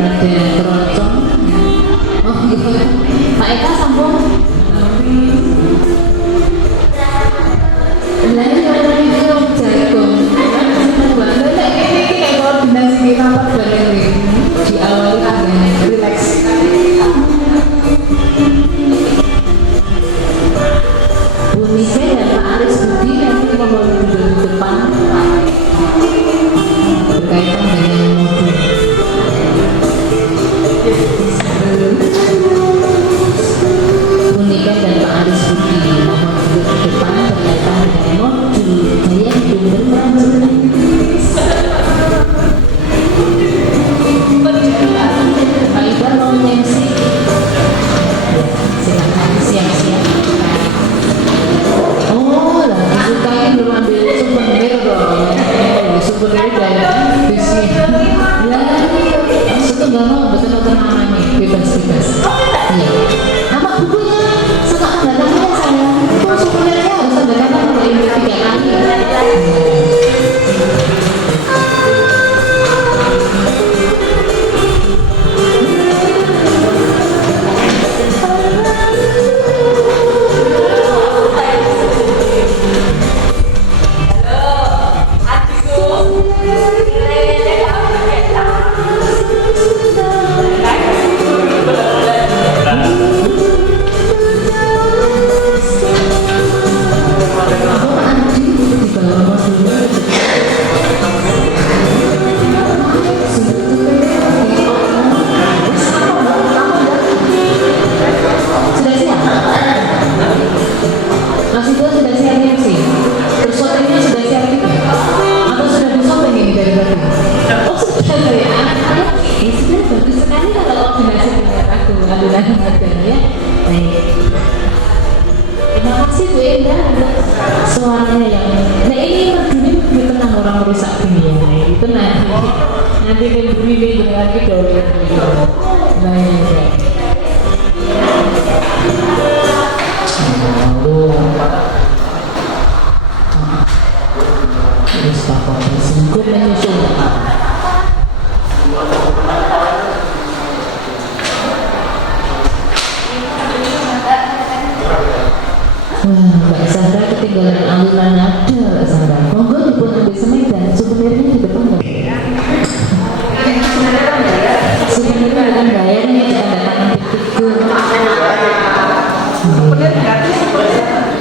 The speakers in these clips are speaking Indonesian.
Raden Keroncong. Oh iya, Pak Eka sambung. Lah ini orang itu jagung. Banyak ini kayak koordinasi rapat bareng di awal agak relax. Bu Nike dan Pak Aris Budi nanti ngomong di depan berkaitan dengan modul. Bu Nike dan Pak Aris Budi ngomong di depan berkaitan dengan modul gaya hidup berkelanjutan. Pak Iqbal mau MC? Silakan siap-siap. Oh lah, disukai belum ambil souvenir dong. Souvenir dari bisnis. Ya, itu nggak mau betul-betul namanya bebas-bebas. Iya. Nama bukunya suka tanda tangannya saya. Itu souvenirnya harus tanda tangan kalau ini 3 kali. Terima kasih Bu Indah suaranya yang nah ini berduni tenang orang merusak dunia itu nanti berduni dengan video nah ini ini sepapa singkut menyusul Mbak Sandra ketinggalan alunan nada Mbak Sandra. Monggo dipun ambil semen dan souvenirnya di depan Mbak. Souvenirnya akan bayar nih di tanda tangan figur.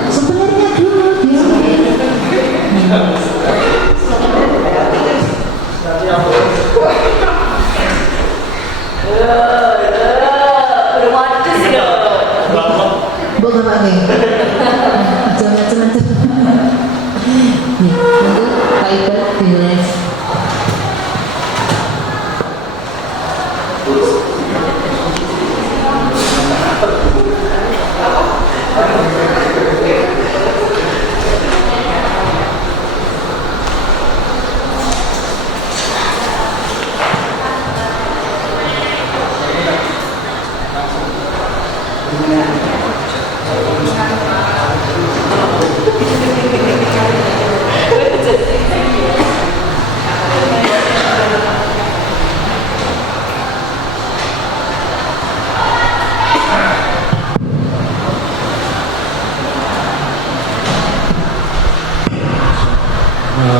Souvenirnya dulu dia. Bapak nih. Jangan macam-macam. Nih, untuk Pak Iqbal dimulai.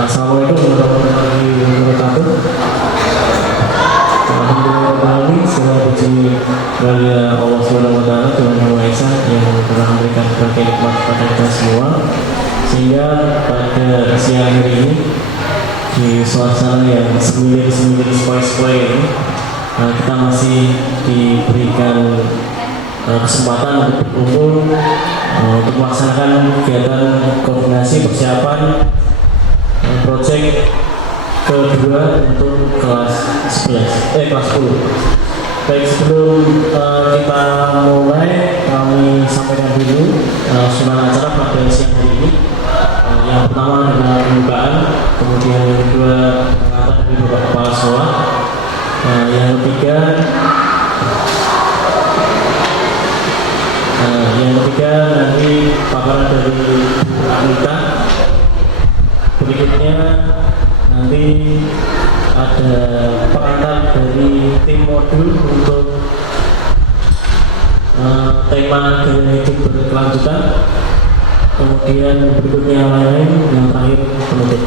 Assalamualaikum warahmatullahi wabarakatuh. Alhamdulillah, segala puji kepada Allah Subhanahu wa Ta'ala, Tuhan Yang Maha Esa yang telah memberikan berbagai nikmat kepada kita semua, sehingga pada siang hari ini di suasana yang semilir-semilir sepoi-sepoi ini kita masih diberikan kesempatan untuk berkumpul untuk melaksanakan kegiatan koordinasi persiapan proyek kedua untuk kelas 10. Baik, sebelum kita mulai, kami sampaikan dulu susunan acara pada siang hari ini. Yang pertama adalah pembukaan, kemudian yang kedua pengangkatan dari Bapak Kepala Sekolah, yang ketiga nanti paparan dari Bu Anita. Berikutnya nanti ada pengantar dari tim modul untuk tema gaya hidup berkelanjutan. Kemudian berikutnya lain-lain, yang terakhir penutup.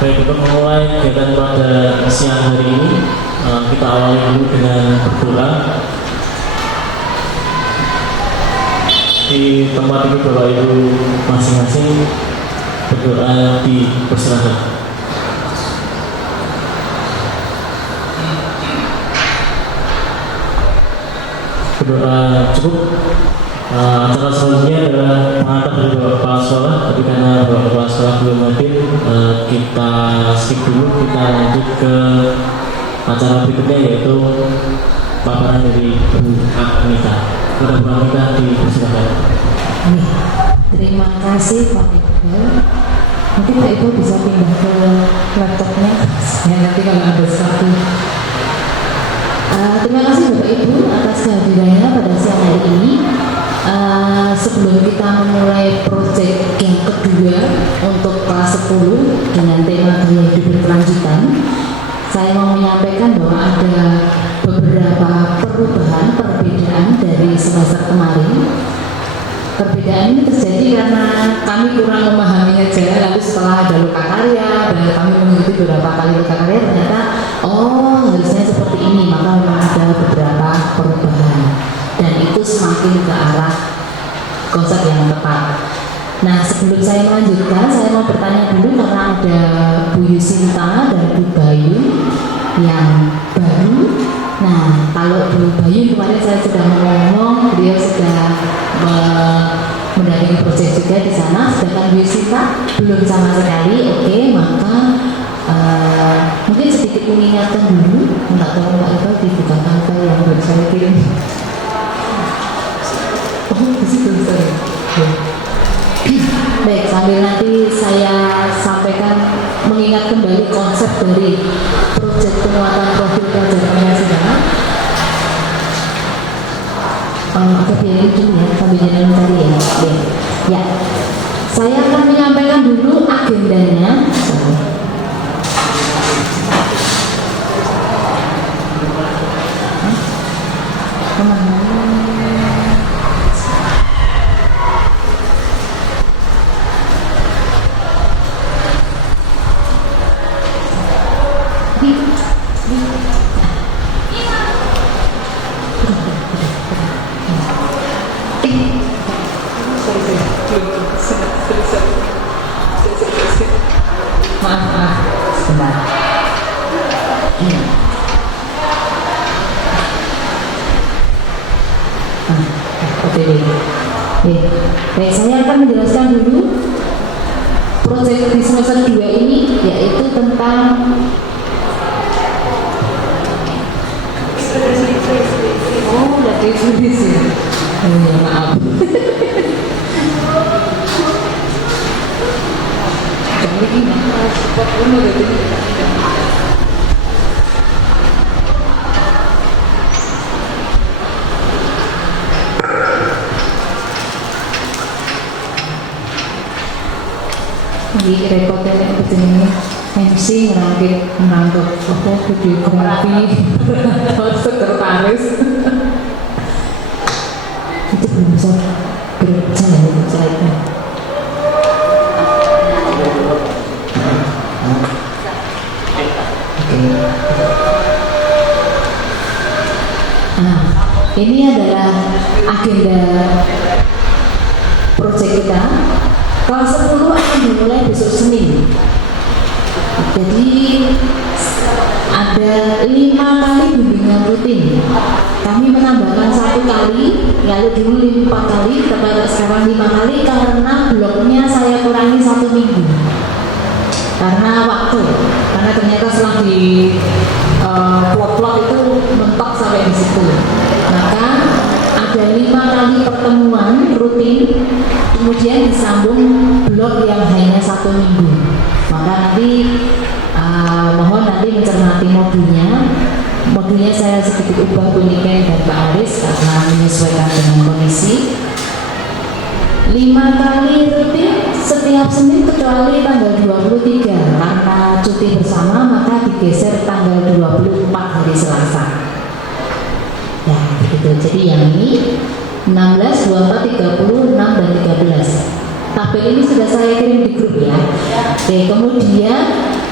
Baik, untuk memulai kegiatan pada siang hari ini, kita awali dulu dengan berdoa. Di tempat ini Bapak Ibu masing-masing berdoa dipersilakan. Berdoa cukup. Acara selanjutnya adalah pengantar dari Bapak Kepala Sekolah, tapi karena Bapak Kepala Sekolah belum hadir, kita skip dulu, kita lanjut ke acara berikutnya, yaitu paparan dari Bu Agnita. Kepada Bu Agnita dipersilakan. Terima kasih Pak Iqbal. Mungkin Pak Iqbal bisa pindah ke laptopnya ya, nanti kalau ada satu. Terima kasih Bapak Ibu atas kehadirannya pada siang hari ini. Sebelum kita memulai proyek yang kedua untuk kelas 10 dengan tema gaya hidup berkelanjutan, saya mau menyampaikan bahwa ada beberapa perbedaan dari semester kemarin. Perbedaan ini terjadi karena kami kurang memahami aja, lalu setelah ada loka karya dan kami mengikuti beberapa kali loka karya, ternyata harusnya seperti ini, maka memang ada beberapa perubahan dan itu semakin ke arah konsep yang tepat. Nah, sebelum saya melanjutkan, saya mau bertanya dulu karena ada Bu Yusinta dan Bu Bayu yang baru. Nah, kalau Bu Bayu kemarin saya sudah ngomong, beliau sudah mendampingi proyek juga di sana, sedangkan Bu Yusinta belum sama sekali. Oke, maka mungkin sedikit mengingatkan dulu, minta tolong Pak Iqbal dibukakan file yang baru saya kirim. Di situ saya. Baik, sambil nanti saya sampaikan mengingat kembali konsep dari proyek penguatan profil pelajar Pancasila. Aku biarin dulu ya, sambil jalan mencari ya. Ya, saya akan menyampaikan dulu agendanya. Maaf, sebentar. Oke. Baik, saya akan menjelaskan dulu proyek di semester 2 ini, yaitu tentang udah ditulis ya. Maaf. Di rekodnya yang begini MC ngerangkep videografi sekretaris itu belum bisa berjalan dengan baiknya. Nah, ini adalah agenda proyek kita. Kelas 10 akan dimulai besok Senin. Jadi ada 5 kali bimbingan rutin. Kami menambahkan 1 kali, lalu dulu 4 kali, sekarang 5 kali karena bloknya saya kurangi 1 minggu. Karena waktu, karena ternyata setelah di plot-plot itu mentok sampai di situ. Maka ada 5 kali pertemuan rutin, kemudian disambung blok yang hanya 1 minggu. Maka nanti mohon nanti mencermati modulnya. Modulnya saya sedikit ubah Bu Niken dan Pak Aris karena menyesuaikan dengan kondisi. 5 kali rutin setiap Senin kecuali tanggal 23 karena cuti bersama, maka digeser tanggal 24 hari Selasa. Ya begitu. Jadi yang ini 16, 24, 30, 6 dan 13. Tabel ini sudah saya kirim di grup ya. Oke, kemudian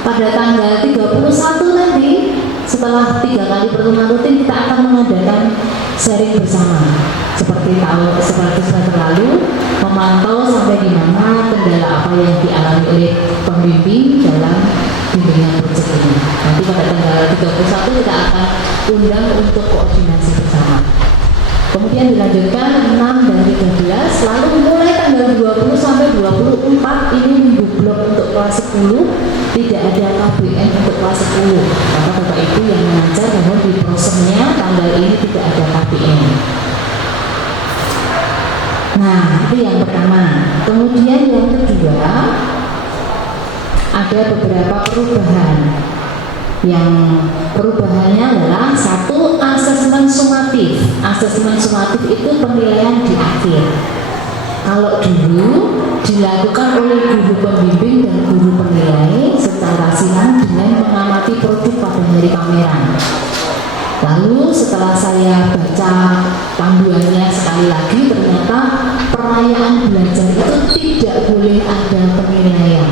pada tanggal 31 nanti setelah 3 kali pertemuan rutin kita akan mengadakan sharing bersama seperti semester lalu, memantau sampai di mana kendala apa yang dialami oleh pembimbing dalam bimbingan proyek ini. Nanti pada tanggal 31 kita akan undang untuk koordinasi bersama. Kemudian dilanjutkan 6 dan 13, lalu mulai tanggal 20 sampai 24 ini minggu blok untuk kelas 10, tidak ada KBN untuk kelas 10. Maka Bapak Ibu yang mengajar mohon di prosemnya tanggal ini tidak ada KBN. Nah, itu yang pertama. Kemudian yang kedua, ada beberapa perubahan. Yang perubahannya adalah satu, asesmen sumatif. Asesmen sumatif itu penilaian di akhir. Kalau dulu dilakukan oleh guru pembimbing dan guru penilai secara silang dengan mengamati produk pada hari pameran. Lalu setelah saya baca panduannya sekali lagi, ternyata perayaan belajar itu tidak boleh ada penilaian.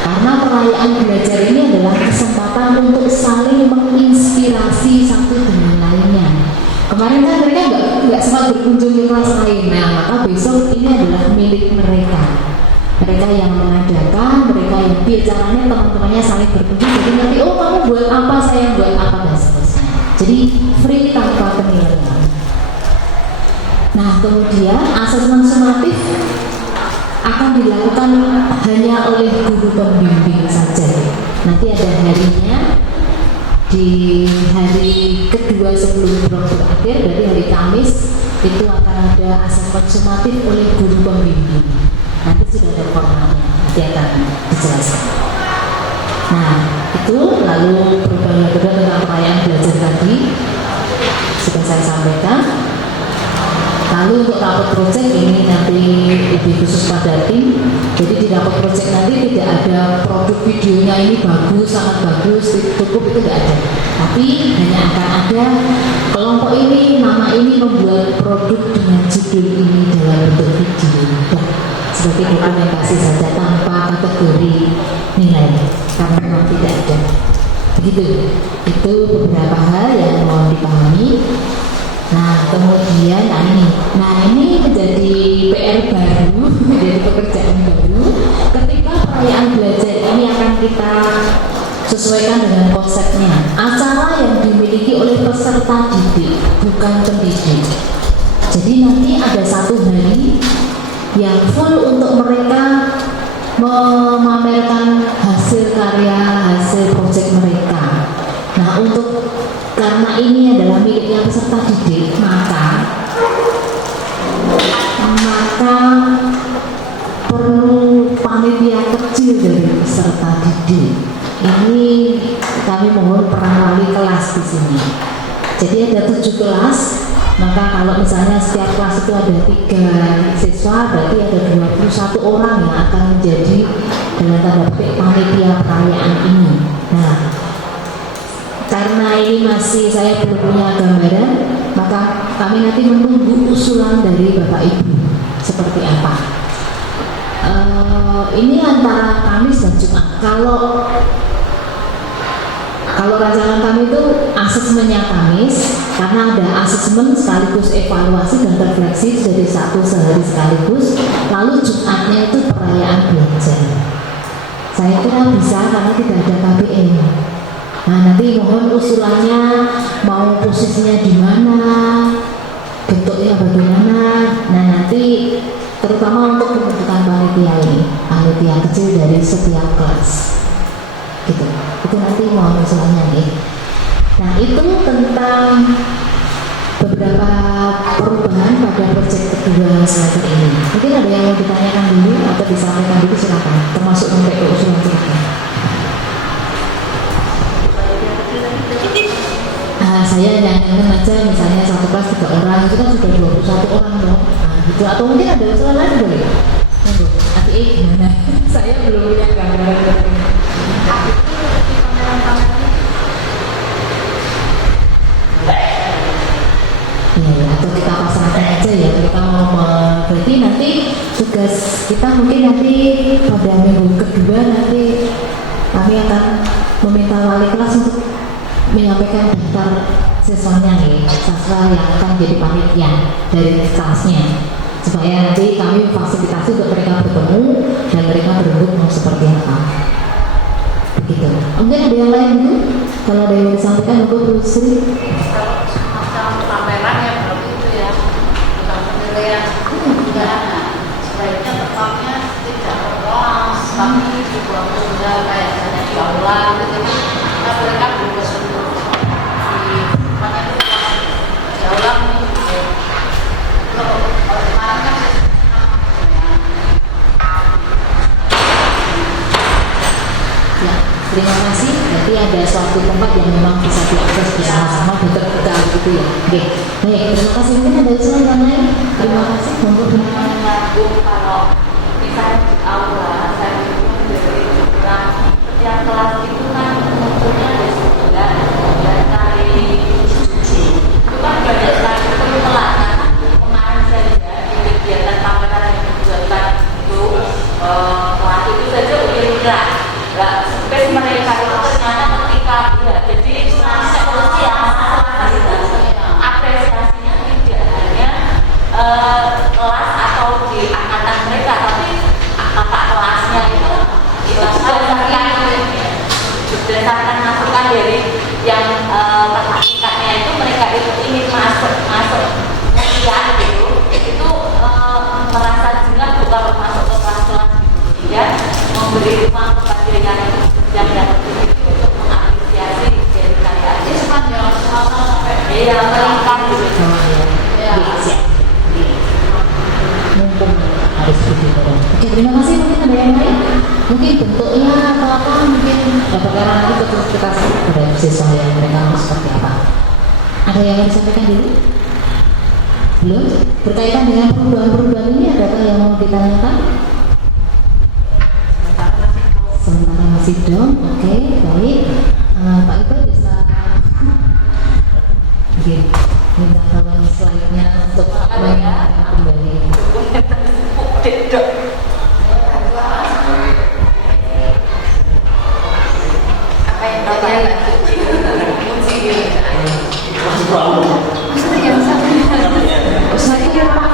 Karena perayaan belajar ini adalah kesempatan untuk saling menginspirasi satu dengan lainnya. Kemarin kan mereka nggak sempat berkunjung di kelas lain, nah maka besok ini adalah milik mereka. Mereka yang mengadakan, mereka yang bicaranya, teman-temannya saling berkunjung. Jadi nanti, oh kamu buat apa, saya buat apa, dan seterusnya. Jadi free tanpa penilaian. Nah kemudian asesmen sumatif akan dilakukan hanya oleh guru pembimbing saja. Nanti ada harinya di hari kedua sebelum blok berakhir, berarti hari Kamis itu akan ada asesmen sumatif oleh guru pembimbing. Nanti sudah ada formalnya, nanti akan dijelaskan. Nah itu lalu perubahan kedua tentang perayaan belajar tadi sudah saya sampaikan. Lalu untuk rapat proyek ini nanti lebih khusus pada tim. Jadi di rapat proyek nanti tidak ada produk videonya ini bagus, sangat bagus, cukup, itu tidak ada. Tapi hanya akan ada kelompok ini, nama ini membuat produk dengan judul ini dalam bentuk video. Dan sebagai dokumentasi saja tanpa kategori nilai, karena memang tidak ada. Begitu. Itu beberapa hal yang mohon dipahami. Nah kemudian ini menjadi PR baru, menjadi pekerjaan baru. Ketika perayaan belajar ini akan kita sesuaikan dengan konsepnya. Acara yang dimiliki oleh peserta didik, bukan pendidik. Jadi nanti ada satu hari yang full untuk mereka memamerkan hasil karya, hasil proyek mereka. Nah karena ini adalah miliknya peserta didik, maka perlu panitia kecil dari peserta didik. Ini kami mohon peran wali kelas di sini. Jadi ada 7 kelas, maka kalau misalnya setiap kelas itu ada 3 siswa, berarti ada 21 orang yang akan menjadi dalam tanda petik panitia perayaan ini. Nah, karena ini masih saya belum punya gambaran, maka kami nanti menunggu usulan dari Bapak Ibu seperti apa. Ini antara Kamis dan Jumat. Kalau rancangan kami itu asesmennya Kamis, karena ada asesmen sekaligus evaluasi dan refleksi jadi satu sehari sekaligus. Lalu Jumatnya itu perayaan belajar. Saya kira bisa karena tidak ada KBN. Nah nanti mohon usulannya, mau posisinya di mana, bentuknya bagaimana. Nah nanti terutama untuk pembentukan panitia ini, panitia kecil dari setiap kelas, gitu. Itu nanti mohon usulannya nih. Nah itu tentang beberapa perubahan pada proyek kedua semester ini. Mungkin ada yang mau ditanyakan dulu atau disampaikan dulu, silakan. Termasuk sampai ke usulan silakan. saya nyanyikan aja misalnya satu kelas 3 orang itu kan sudah 21 orang dong. Nah gitu, atau mungkin ada usulan lain boleh. Monggo, Ati gimana? Saya belum punya gambaran. Ya, atau kita pasangkan aja ya, kita mau berarti nanti tugas kita mungkin nanti pada minggu kedua nanti kami akan meminta wali kelas untuk menyampaikan daftar siswanya nih, siswa yang akan jadi panitia dari kelasnya, supaya nanti kami fasilitasi untuk mereka bertemu dan mereka berembuk mau seperti apa. Begitu. Mungkin ada yang lain dulu? Kalau ada yang mau disampaikan, monggo Bu Sri. Pameran yang belum itu ya, bukan penilaian sebaiknya tempatnya tidak keras, tapi dibuat tunda kayak hanya di aula gitu. Nah mereka belum kesentuh di makanya di aula ini kalau kemarin kan Ya, terima kasih. Berarti ada suatu tempat yang memang bisa diakses bersama-sama dan terbuka gitu ya. Oke, baik. Terima kasih. Mungkin ada usulan yang lain. Terima kasih. Monggo. menyambung kalau misalnya di aula saya itu dari kurang setiap kelas itu kan munculnya ada 9 dan kali cuci itu kan banyak sekali pertemuan karena kemarin saja di kegiatan pameran yang dibuatkan itu kelas itu saja udah nggak space mereka itu ternyata ketika ya jadi solusi yang masalah itu apresiasinya tidak hanya kelas atau di angkatan mereka, tapi kakak kelasnya itu berdasarkan masukan dari yang kakak tingkatnya itu mereka itu ingin masuk sekian gitu, itu merasa jelas kalau masuk ke kelas-kelas gitu, ya memberi ruang kepada yang dapat itu untuk mengapresiasi dari karya itu kan yang sampai melingkar gitu. Ya. Mumpung harus begitu. Oke, terima kasih. Mungkin ada yang lain? Mungkin bentuknya atau apa? Mungkin bagaimana nanti kita pada siswa yang mereka mau seperti apa? Ada yang mau disampaikan dulu? Belum? Berkaitan dengan perubahan-perubahan ini adakah yang mau ditanyakan? Sementara masih dong. Oke, baik. Pak Iqbal bisa minta tolong slide-nya untuk mengingatkan kembali. Tidak. Apa yang terjadi? Slide-nya apa?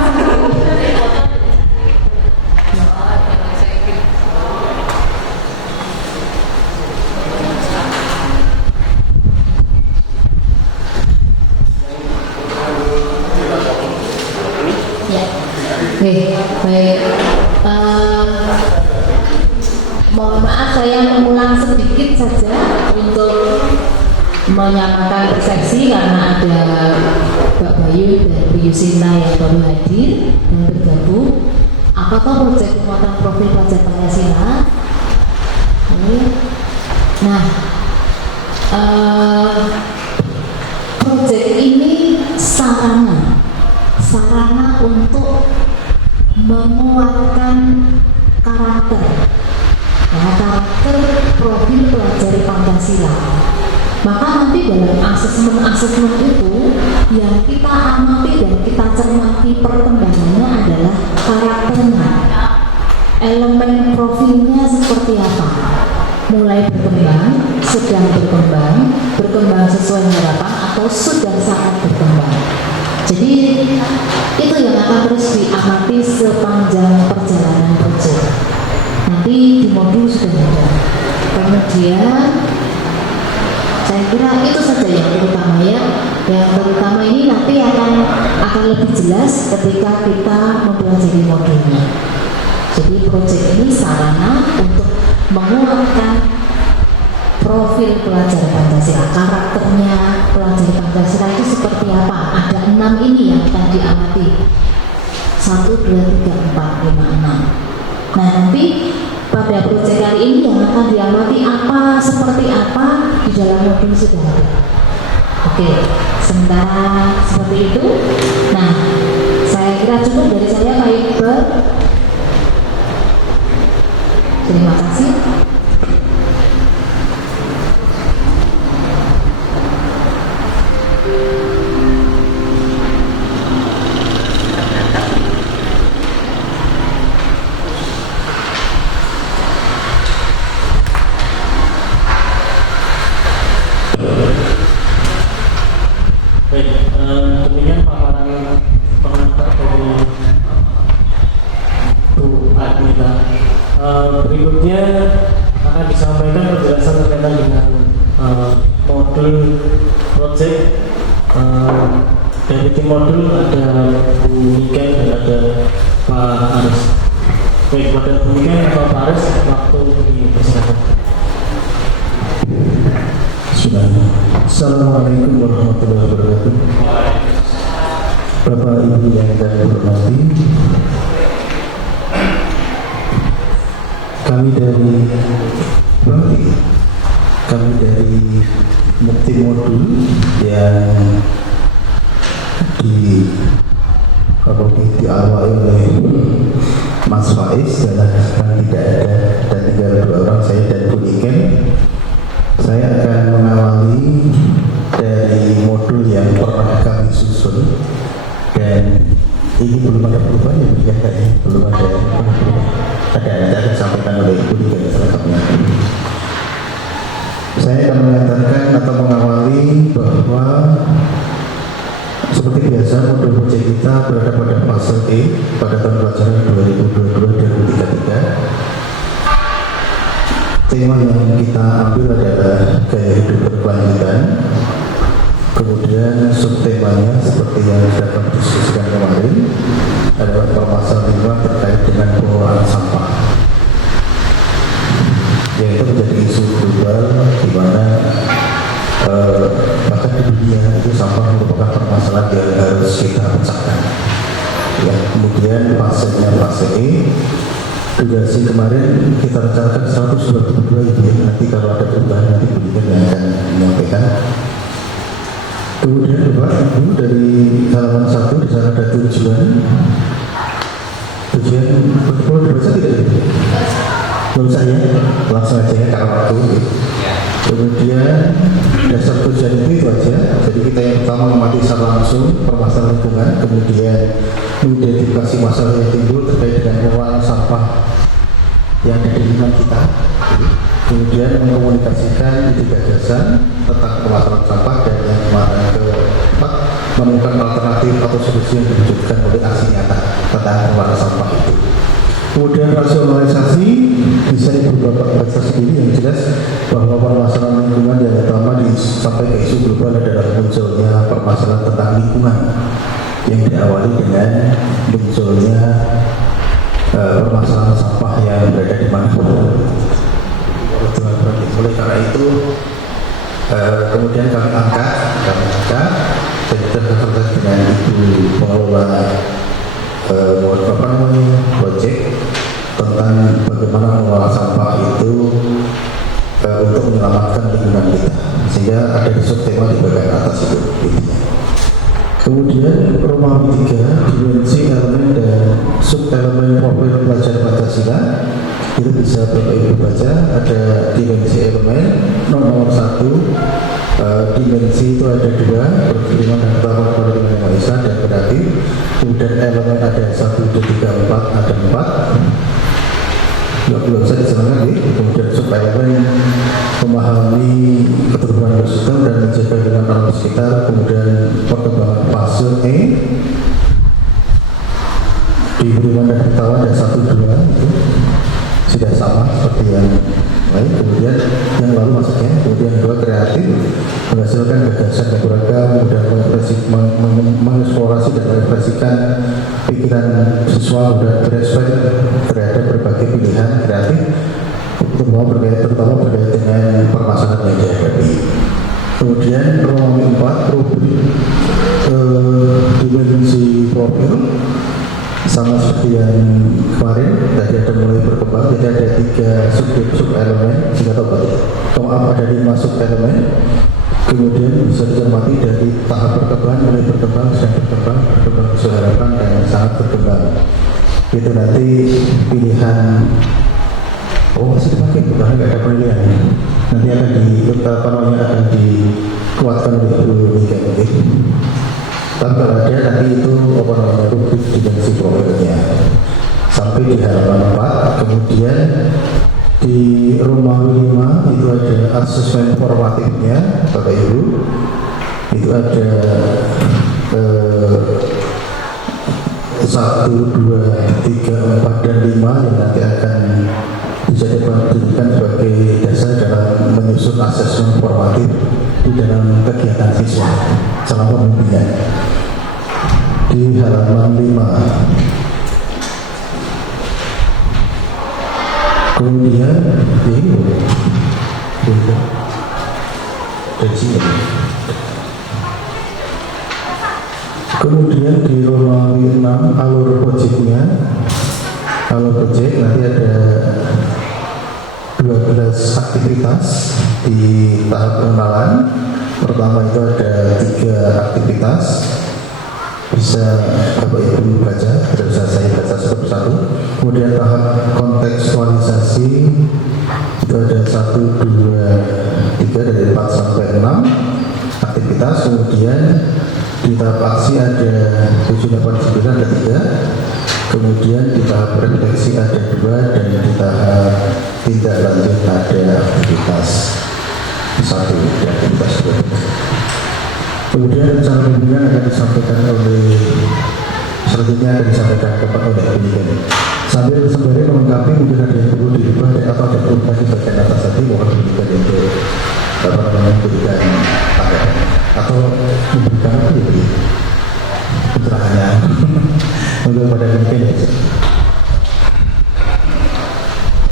Baik. Mohon maaf saya mengulang sedikit saja untuk menyamakan persepsi karena ada Mbak Bayu dan Bu Yusinta yang baru hadir dan bergabung. Apakah proyek penguatan profil pelajar Pancasila? Nah, proyek ini sarana untuk menguatkan karakter profil pelajar Pancasila. Maka nanti dalam asesmen itu yang kita amati dan kita cermati perkembangannya adalah karakternya, elemen profilnya seperti apa, mulai berkembang, sedang berkembang sesuai harapan atau sudah sangat berkembang. Jadi itu yang akan terus diamati sepanjang perjalanan proyek. Nanti di modul sudah ada. Kemudian saya kira itu saja yang terutama ya. Yang terutama ini nanti akan lebih jelas ketika kita mempelajari modulnya. Jadi proyek ini sarana untuk menguatkan profil pelajar Pancasila, karakternya pelajar Pancasila itu seperti apa? Ada 6 ini yang akan diamati. 1, 2, 3, 4, 5, 6. Nah nanti pada proyek kali ini yang akan diamati apa, seperti apa di dalam modul sudah ada. Oke, sementara seperti itu. Nah, saya kira cukup dari saya, Pak Iqbal. Terima kasih. Baik, demikian paparan pengantar dari Bu Admita. Berikutnya akan disampaikan penjelasan berkaitan dengan modul project. Dari tim modul ada Bu Niken dan ada Pak Aris. Baik, pada Bu Niken atau Pak Aris, waktu dipersilakan. Assalamualaikum warahmatullahi wabarakatuh. Bapak Ibu yang kami hormati, kami dari Mukti Modul yang diawali oleh Mas Faiz dan sekarang tidak ada dan tinggal 2 orang, saya dan Bu Niken. Saya akan mengawali dari modul yang pernah kami susun, dan ini belum ada perubahan ya, kayaknya belum ada disampaikan oleh Ibu di selengkapnya. Saya akan mengatakan atau mengawali bahwa seperti biasa modul proyek kita berada pada fase E pada tahun pelajaran 2022-2033. Tema yang kita ambil adalah gaya hidup berkelanjutan. Kemudian subtemanya seperti yang sudah kami diskusikan kemarin adalah permasalahan lingkungan terkait dengan pengelolaan sampah, yaitu menjadi isu global di mana bahkan di dunia itu sampah merupakan permasalahan yang harus kita pecahkan. Ya, kemudian fasenya fase E. Durasi kemarin kita rencanakan 122 ya, nanti kalau ada perubahan nanti beliau yang akan menyampaikan. Kemudian Bapak Ibu dari halaman 1 di sana ada tujuan perlu dibaca tidak? Belum usah ya, langsung aja ya karena waktu. Kemudian dasar tujuan itu aja. Jadi kita yang pertama mengamati secara langsung permasalahan lingkungan, kemudian mengidentifikasi masalah yang timbul terkait dengan pengelolaan sampah yang ada di lingkungan kita, kemudian mengkomunikasikan ide gagasan tentang permasalahan sampah, dan yang keempat menemukan alternatif atau solusi yang diwujudkan oleh aksi nyata tentang pengelolaan sampah itu. Kemudian rasionalisasi bisa beberapa baca sendiri yang jelas bahwa permasalahan lingkungan yang utama sampai ke isu global adalah munculnya permasalahan tentang lingkungan yang diawali dengan munculnya permasalahan sampah yang berada di mana. Oleh karena itu kemudian kami angkat dan kita terkait dengan ibu pengelola proyek tentang bagaimana mengelola sampah itu untuk menyelamatkan lingkungan kita, sehingga ada di subtema di bagian atas itu. Kemudian Romawi 3, dimensi elemen dan subelemen profil pelajar Pancasila, itu bisa Bapak Ibu baca. Ada dimensi elemen nomor 1, dimensi itu ada 2, berfirman dan pertama kepada Tuhan Yang Maha Esa dan berarti. Kemudian elemen ada 1, 2, 3, 4, ada 4. Belum bisa dijelaskan ya. Kemudian subelemen memahami keterbukaan ekosistem dan menjaga lingkungan alam sekitar. Kemudian perkembangan fase E di hubungan dan pertawan ada 1, 2 itu sudah sama seperti yang lain. Kemudian yang lalu masuknya, kemudian 2 kreatif menghasilkan gagasan yang beragam, kemudian mengeksplorasi dan mengekspresikan pikiran siswa dan berekspresi terhadap berbagai pilihan kreatif terutama berkait dengan permasalahan yang dihadapi. Kemudian Romawi 4 dimensi profil sama seperti yang kemarin tadi ada mulai berkembang, jadi ada 3 sub elemen, sehingga ada 5 sub elemen. Kemudian bisa dicermati dari tahap perkembangan, mulai berkembang, sedang berkembang, berkembang sesuai harapan, dan sangat berkembang. Itu nanti pilihan. Oh, masih dipakai, karena nggak ada penilaian. Nanti akan dikuatkan oleh guru Mika. Tapi kalau ada nanti itu rubrik dimensi profilnya sampai di halaman 4. Kemudian di Romawi 5 itu ada asesmen formatifnya, Bapak Ibu. Itu ada 1, 2, 3, 4, dan 5 yang nanti akan bisa dijadikan sebagai dasar dalam menyusun asesmen formatif di dalam kegiatan siswa selama pembimbingan. Di halaman 5. Kemudian ini dari sini. Kemudian di Romawi 6 alur project nanti ada 12 aktivitas di tahap pengenalan. Pertama itu ada 3 aktivitas, bisa Bapak Ibu baca, tidak bisa saya baca satu-satu. Kemudian tahap kontekstualisasi itu ada 1, 2, 3 dari 4 sampai 6 aktivitas. Kemudian di tahap aksi ada 7, 8, 9 ada 3. Kemudian di tahap refleksi ada 2, dan di tahap tindak lanjut ada aktivitas 1 dan aktivitas 2. Kemudian rencana pembimbingan akan disampaikan selanjutnya akan disampaikan kepada oleh penyidik. Sambil sembari melengkapi, mungkin ada yang perlu dirubah atau ada perubahan di bagian atas tadi, mohon diberikan untuk memberikan tanggapan atau memberikan pencerahannya untuk pada penyidik.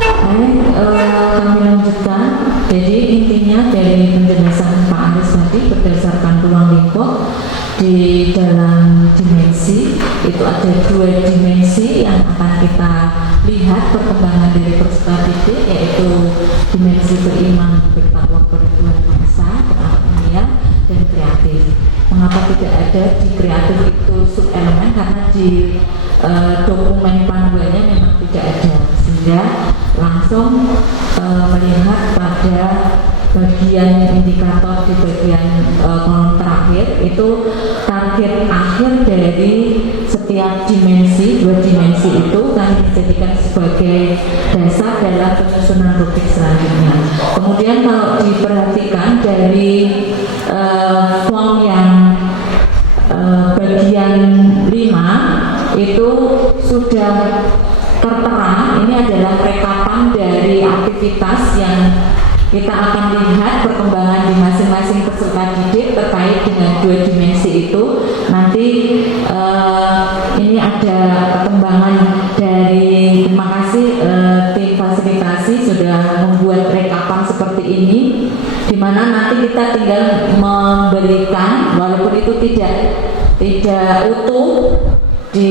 Kami lanjutkan. Jadi intinya dari penjelasan Pak Aris tadi berdasarkan ruang lingkup di dalam dimensi itu ada 2 dimensi yang akan kita lihat perkembangan dari peserta didik, yaitu dimensi beriman, bertakwa kepada Tuhan Yang Esa, pengabdian, dan kreatif. Mengapa tidak ada di kreatif itu sub elemen? Karena di dokumen panduannya memang tidak ada, sehingga langsung melihat pada bagian indikator di bagian kolom terakhir itu target akhir dari setiap dimensi. 2 dimensi itu kami dijadikan sebagai dasar dalam penyusunan rubrik selanjutnya. Kemudian kalau diperhatikan dari form yang bagian 5 itu sudah tertera. Ini adalah rekapan dari aktivitas yang kita akan lihat perkembangan di masing-masing peserta didik terkait dengan 2 dimensi itu. Nanti ini ada perkembangan dari, terima kasih tim fasilitasi sudah membuat rekapan seperti ini, di mana nanti kita tinggal memberikan, walaupun itu tidak utuh, di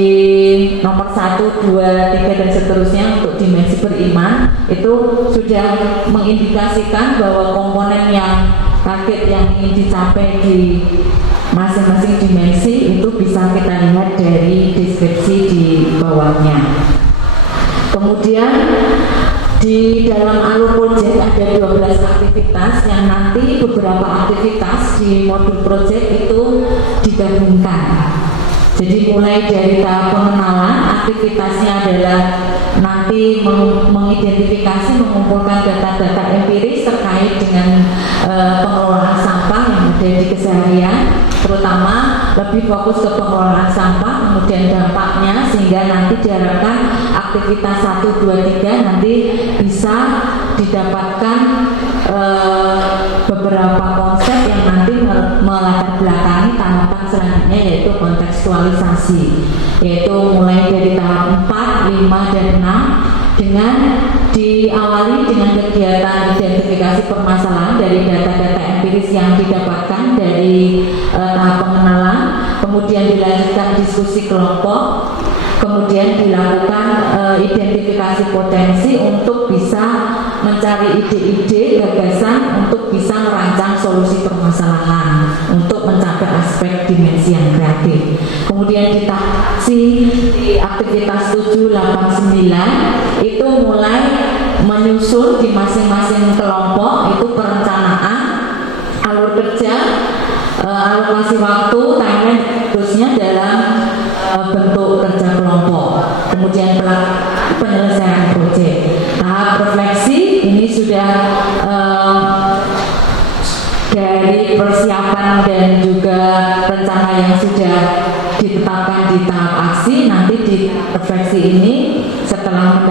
nomor 1, 2, 3 dan seterusnya untuk dimensi beriman itu sudah mengindikasikan bahwa komponen yang target yang ingin dicapai di masing-masing dimensi itu bisa kita lihat dari deskripsi di bawahnya. Kemudian di dalam alur proyek ada 12 aktivitas yang nanti beberapa aktivitas di modul proyek itu digabungkan. Jadi mulai dari tahap pengenalan, aktivitasnya adalah nanti mengidentifikasi, mengumpulkan data-data empiris terkait dengan pengelolaan sampah yang ada di keseharian, terutama lebih fokus ke pengelolaan sampah, kemudian dampaknya, sehingga nanti diharapkan aktivitas 1, 2, 3 nanti bisa didapatkan beberapa konsep yang nanti melatar belakangi tahapan selanjutnya, yaitu kontekstualisasi, yaitu mulai dari tahap 4, 5, dan 6 dengan diawali dengan kegiatan identifikasi permasalahan dari data-data empiris yang didapatkan dari tahap pengenalan, kemudian dilanjutkan diskusi kelompok, kemudian dilakukan identifikasi identifikasi potensi untuk bisa mencari ide-ide, gagasan untuk bisa merancang solusi permasalahan untuk mencapai aspek dimensi yang kreatif. Kemudian di aktivitas 789 itu mulai menyusun di masing-masing kelompok itu perencanaan, alur kerja, alokasi waktu, timeline, terusnya dalam bentuk kerja kelompok. Kemudian penyelesaian proyek. Tahap refleksi ini sudah dari persiapan dan juga rencana yang sudah ditetapkan di tahap aksi. Nanti di refleksi ini setelah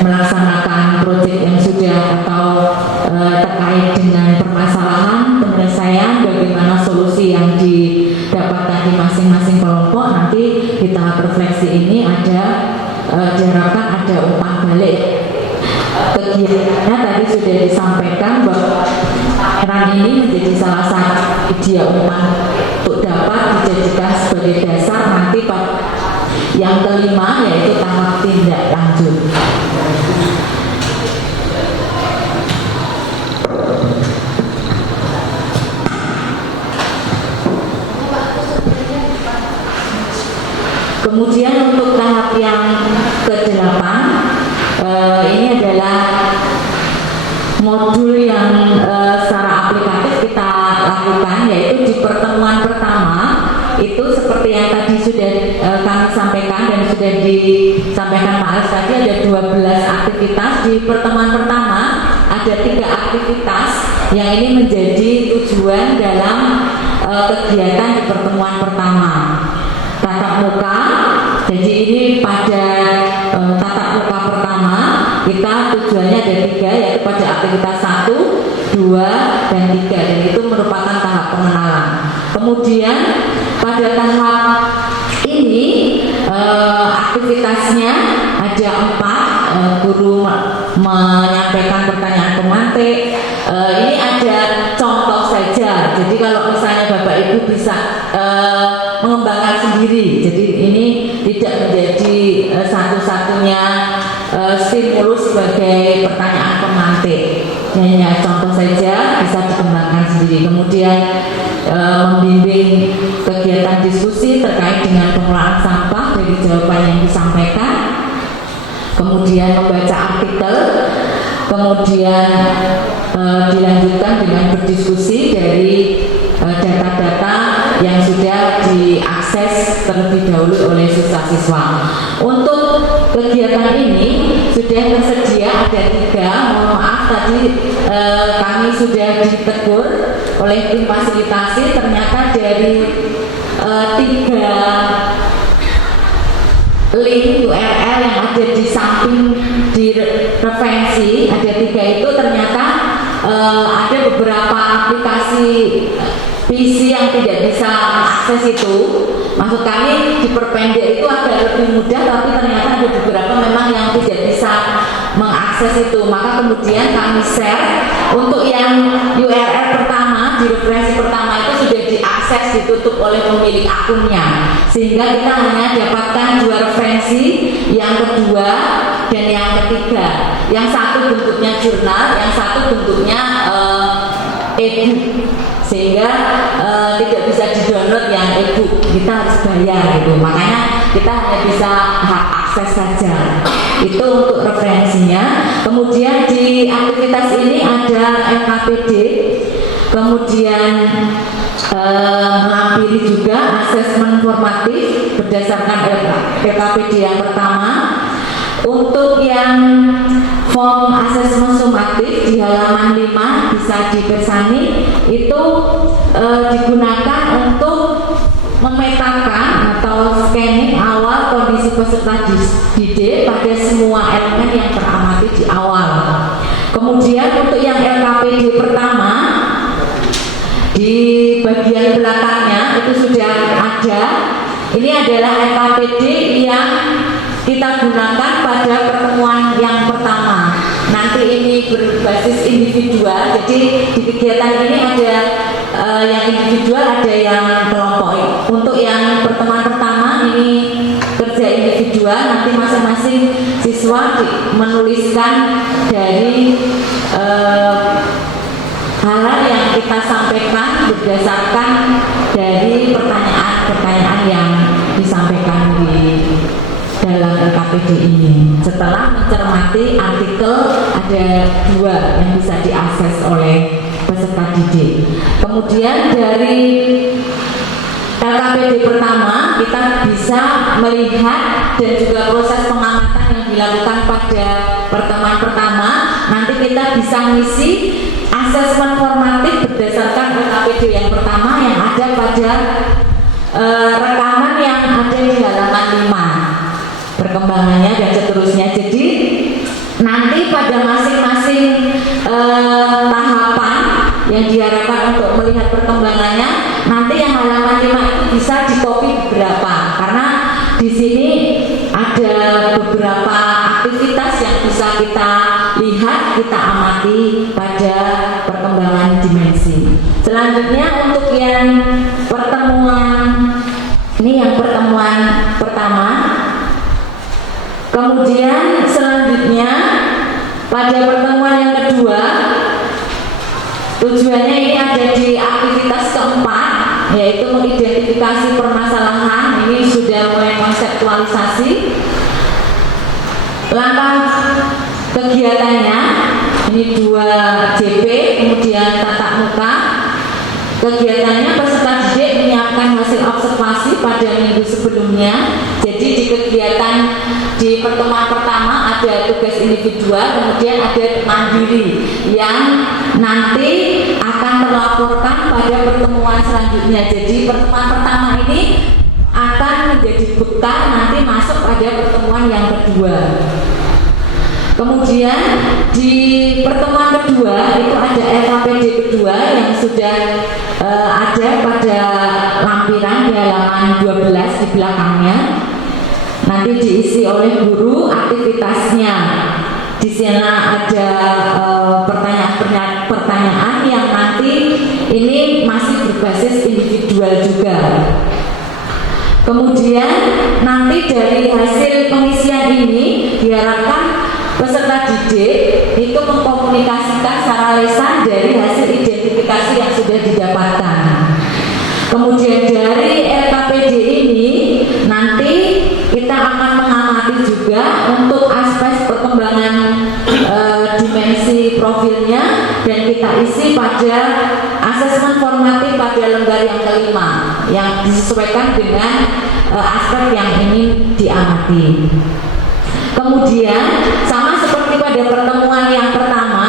melaksanakan proyek yang sudah atau terkait dengan permasalahan, penyelesaian, bagaimana solusi yang didapatkan di masing-masing kelompok, nanti di tahap refleksi ini diharapkan ada umpan balik. Kegiatannya tadi sudah disampaikan bahwa pameran ini menjadi salah satu media umpan untuk dapat dijadikan sebagai dasar nanti yang kelima, yaitu tahap tindak lanjut. Kemudian untuk tahap yang ke-8 ini adalah modul yang secara aplikatif kita lakukan, yaitu di pertemuan pertama itu seperti yang tadi sudah kami sampaikan dan sudah disampaikan Pak Alex tadi, ada 12 aktivitas. Di pertemuan pertama ada 3 aktivitas yang ini menjadi tujuan dalam kegiatan di pertemuan pertama. Tatap muka, jadi ini pada tatap muka pertama kita tujuannya ada 3, yaitu pada aktivitas 1, 2, dan 3, dan itu merupakan tahap pengenalan. Kemudian pada tahap ini aktivitasnya ada 4, guru menyampaikan pertanyaan pemantik. Ini ada contoh saja, jadi kalau misalnya Bapak Ibu bisa mengembangkan sendiri, jadi ini tidak menjadi satu-satunya stimulus sebagai pertanyaan pemantik. Hanya contoh saja, bisa dikembangkan sendiri. Kemudian membimbing kegiatan diskusi terkait dengan pengelolaan sampah dari jawaban yang disampaikan. Kemudian membaca artikel. Kemudian dilanjutkan dengan berdiskusi dari data-data yang sudah diakses terlebih dahulu oleh siswa-siswa. Untuk kegiatan ini sudah tersedia ada 3. Mohon maaf tadi kami sudah ditegur oleh tim fasilitasi, ternyata dari 3 link URL yang ada di samping di referensi, ada 3 itu ternyata ada beberapa aplikasi PC yang tidak bisa akses itu. Maksud kami diperpendek itu agak lebih mudah, tapi ternyata ada beberapa memang yang tidak bisa mengakses itu. Maka kemudian kami share untuk yang URL pertama di referensi pertama itu sudah diakses, ditutup oleh pemilik akunnya, sehingga kita hanya dapatkan 2 referensi, yang kedua dan yang ketiga. Yang satu bentuknya jurnal, yang satu bentuknya e-book, sehingga tidak bisa di-download yang e-book, kita harus bayar gitu. Makanya kita hanya bisa hak akses saja. Itu untuk referensinya. Kemudian di aktivitas ini ada LKPD, kemudian melampiri juga asesmen formatif berdasarkan LKPD yang pertama. Untuk yang form asesmen sumatif di halaman 5 bisa dipersani, itu digunakan untuk memetakan atau scanning awal kondisi peserta didik pada semua elemen yang teramati di awal. Kemudian untuk yang LKPD pertama, di bagian belakangnya itu sudah ada. Ini adalah LKPD yang kita gunakan pada pertemuan yang pertama. Nanti ini berbasis individual, jadi di kegiatan ini ada yang individual, ada yang kelompok. Untuk yang pertemuan pertama ini kerja individual, nanti masing-masing siswa menuliskan dari hal-hal yang kita sampaikan berdasarkan dari pertanyaan-pertanyaan yang disampaikan di dalam LKPD ini. Setelah mencermati artikel, ada 2 yang bisa diakses oleh peserta didik. Kemudian dari LKPD pertama kita bisa melihat dan juga proses pengamatan yang dilakukan pada pertemuan pertama. Nanti kita bisa ngisi asesmen formatif berdasarkan LKPD yang pertama yang ada pada rekaman yang ada di halaman 5, perkembangannya dan seterusnya. Jadi nanti pada masing-masing tahapan yang diharapkan untuk melihat perkembangannya, nanti yang halaman 5 itu bisa dikopi beberapa, karena di sini ada beberapa aktivitas yang bisa kita lihat, kita amati pada perkembangan dimensi. Selanjutnya untuk yang pertemuan, ini yang pertemuan pertama. Kemudian selanjutnya pada pertemuan yang kedua, tujuannya ini ada di aktivitas keempat, yaitu mengidentifikasi permasalahan. Ini sudah mulai konseptualisasi. Langkah kegiatannya ini 2 JP, kemudian tatap muka. Kegiatannya peserta didik menyiapkan hasil observasi pada minggu sebelumnya. Jadi di kegiatan di pertemuan pertama ada tugas individual, kemudian ada mandiri yang nanti akan terlaporkan pada pertemuan selanjutnya. Jadi pertemuan pertama ini akan menjadi bekal nanti masuk pada pertemuan yang kedua. Kemudian di pertemuan kedua itu ada LKPD kedua yang sudah ada pada lampiran di halaman 12 di belakangnya. Nanti diisi oleh guru aktivitasnya. Di sana ada pertanyaan yang nanti ini masih berbasis individual juga. Kemudian nanti dari hasil pengisian ini diharapkan peserta didik itu mengkomunikasikan secara lisan dari hasil identifikasi yang sudah didapatkan. Kemudian dari LKPD ini nanti kita akan mengamati juga untuk aspek perkembangan dimensi profilnya, dan kita isi pada asesmen formatif pada lembar yang kelima yang disesuaikan dengan aspek yang ingin diamati. Kemudian sama seperti pada pertemuan yang pertama,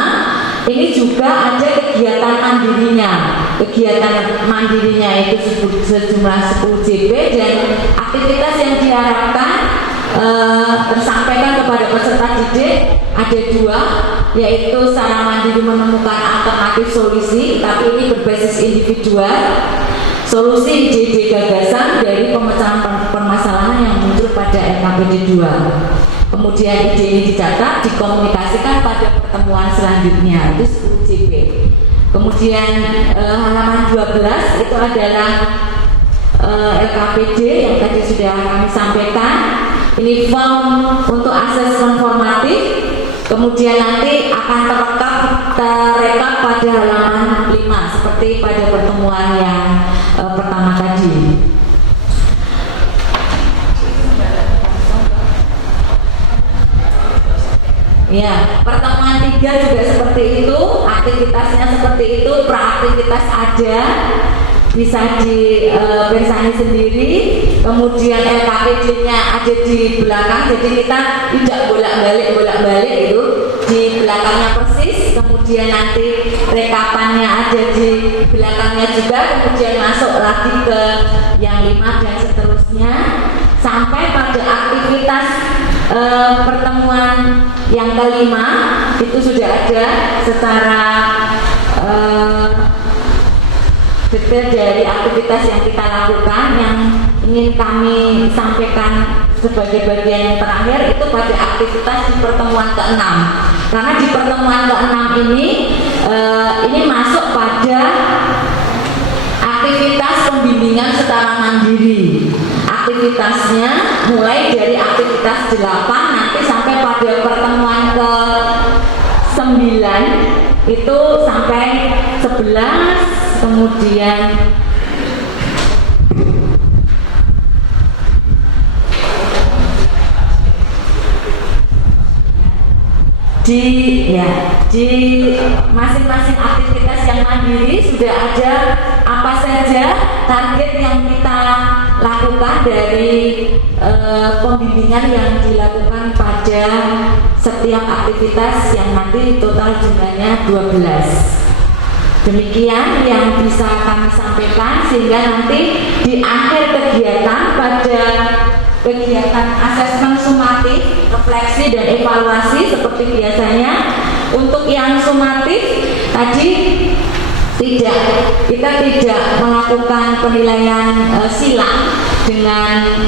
ini juga ada kegiatan mandirinya. Kegiatan mandirinya itu sejumlah 10 JP, dan aktivitas yang diharapkan tersampaikan kepada peserta didik ada 2, yaitu secara mandiri menemukan alternatif solusi, tapi ini berbasis individual. Solusi ide gagasan dari pemecahan permasalahan yang muncul pada LKPD 2. Kemudian ide ini dicatat, dikomunikasikan pada pertemuan selanjutnya, itu 10 JP. Kemudian halaman 12 itu adalah LKPD yang tadi sudah kami sampaikan. Ini form untuk asesmen formatif. Kemudian nanti akan terekam pada halaman 5 seperti pada pertemuan yang pertama tadi. Ya, pertemuan 3 juga seperti itu, aktivitasnya seperti itu, praaktivitas ada, bisa dipersani sendiri. Kemudian LKPD-nya ada di belakang, jadi kita tidak bolak-balik itu di belakangnya persis. Kemudian nanti rekapannya ada di belakangnya juga, kemudian masuk lagi ke yang 5 dan seterusnya sampai pada aktivitas pertemuan yang kelima itu sudah ada secara detail dari aktivitas yang kita lakukan. Yang ingin kami sampaikan sebagai bagian yang terakhir itu pada aktivitas di pertemuan ke-6, karena di pertemuan ke-6 ini masuk pada aktivitas pembimbingan secara mandiri. Aktivitasnya mulai dari aktivitas 8 nanti sampai pada kemudian di masing-masing aktivitas yang mandiri sudah ada apa saja target yang kita lakukan dari pembimbingan yang dilakukan pada setiap aktivitas yang nanti total jumlahnya 12. Demikian yang bisa kami sampaikan, sehingga nanti di akhir kegiatan pada kegiatan asesmen sumatif, refleksi dan evaluasi seperti biasanya. Untuk yang sumatif tadi kita tidak melakukan penilaian silang dengan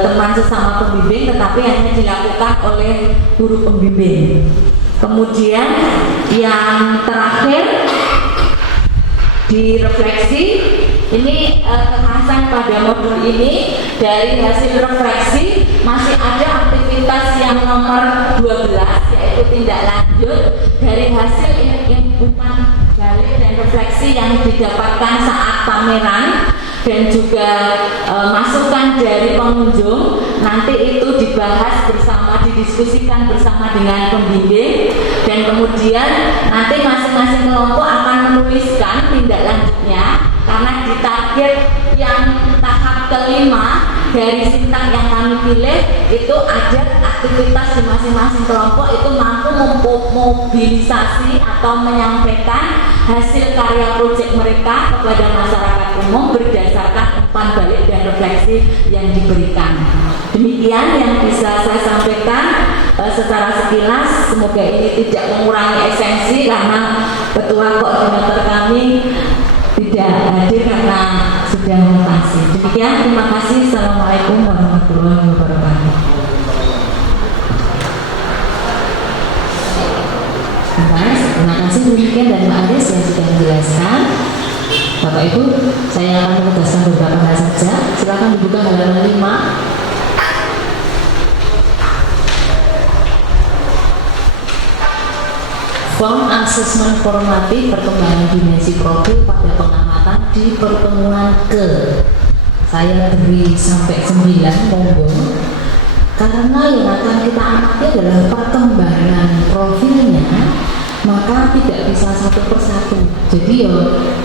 teman sesama pembimbing, tetapi hanya dilakukan oleh guru pembimbing. Kemudian yang terakhir di refleksi ini, kekhasan pada modul ini dari hasil refleksi masih ada aktivitas yang nomor 12, yaitu tindak lanjut dari hasil umpan balik dan refleksi yang didapatkan saat pameran dan juga masukan dari pengunjung. Nanti itu dibahas bersama, didiskusikan bersama dengan pembimbing, dan kemudian nanti masing-masing kelompok akan menuliskan tindak lanjutnya, karena di target yang tahap kelima dari sintang yang kami pilih itu ada aktivitas di masing-masing kelompok itu mampu memobilisasi atau menyampaikan hasil karya proyek mereka kepada masyarakat umum berdasarkan umpan balik dan refleksi yang diberikan. Demikian yang bisa saya sampaikan secara sekilas. Semoga ini tidak mengurangi esensi, karena ketua koordinator kami tidak hadir karena sudah mutasi. Demikian, terima kasih. Assalamualaikum warahmatullahi wabarakatuh. Terima kasih demikian dan Mbak Aris yang sudah menjelaskan. Bapak Ibu, saya akan menegaskan beberapa hal saja. Silakan dibuka halaman 5. Form asesmen formatif perkembangan dimensi profil pada pengamatan di pertemuan ke. Saya beri sampai 9, monggo. Karena yang akan kita amati adalah perkembangan profilnya, maka tidak bisa satu persatu. Jadi ya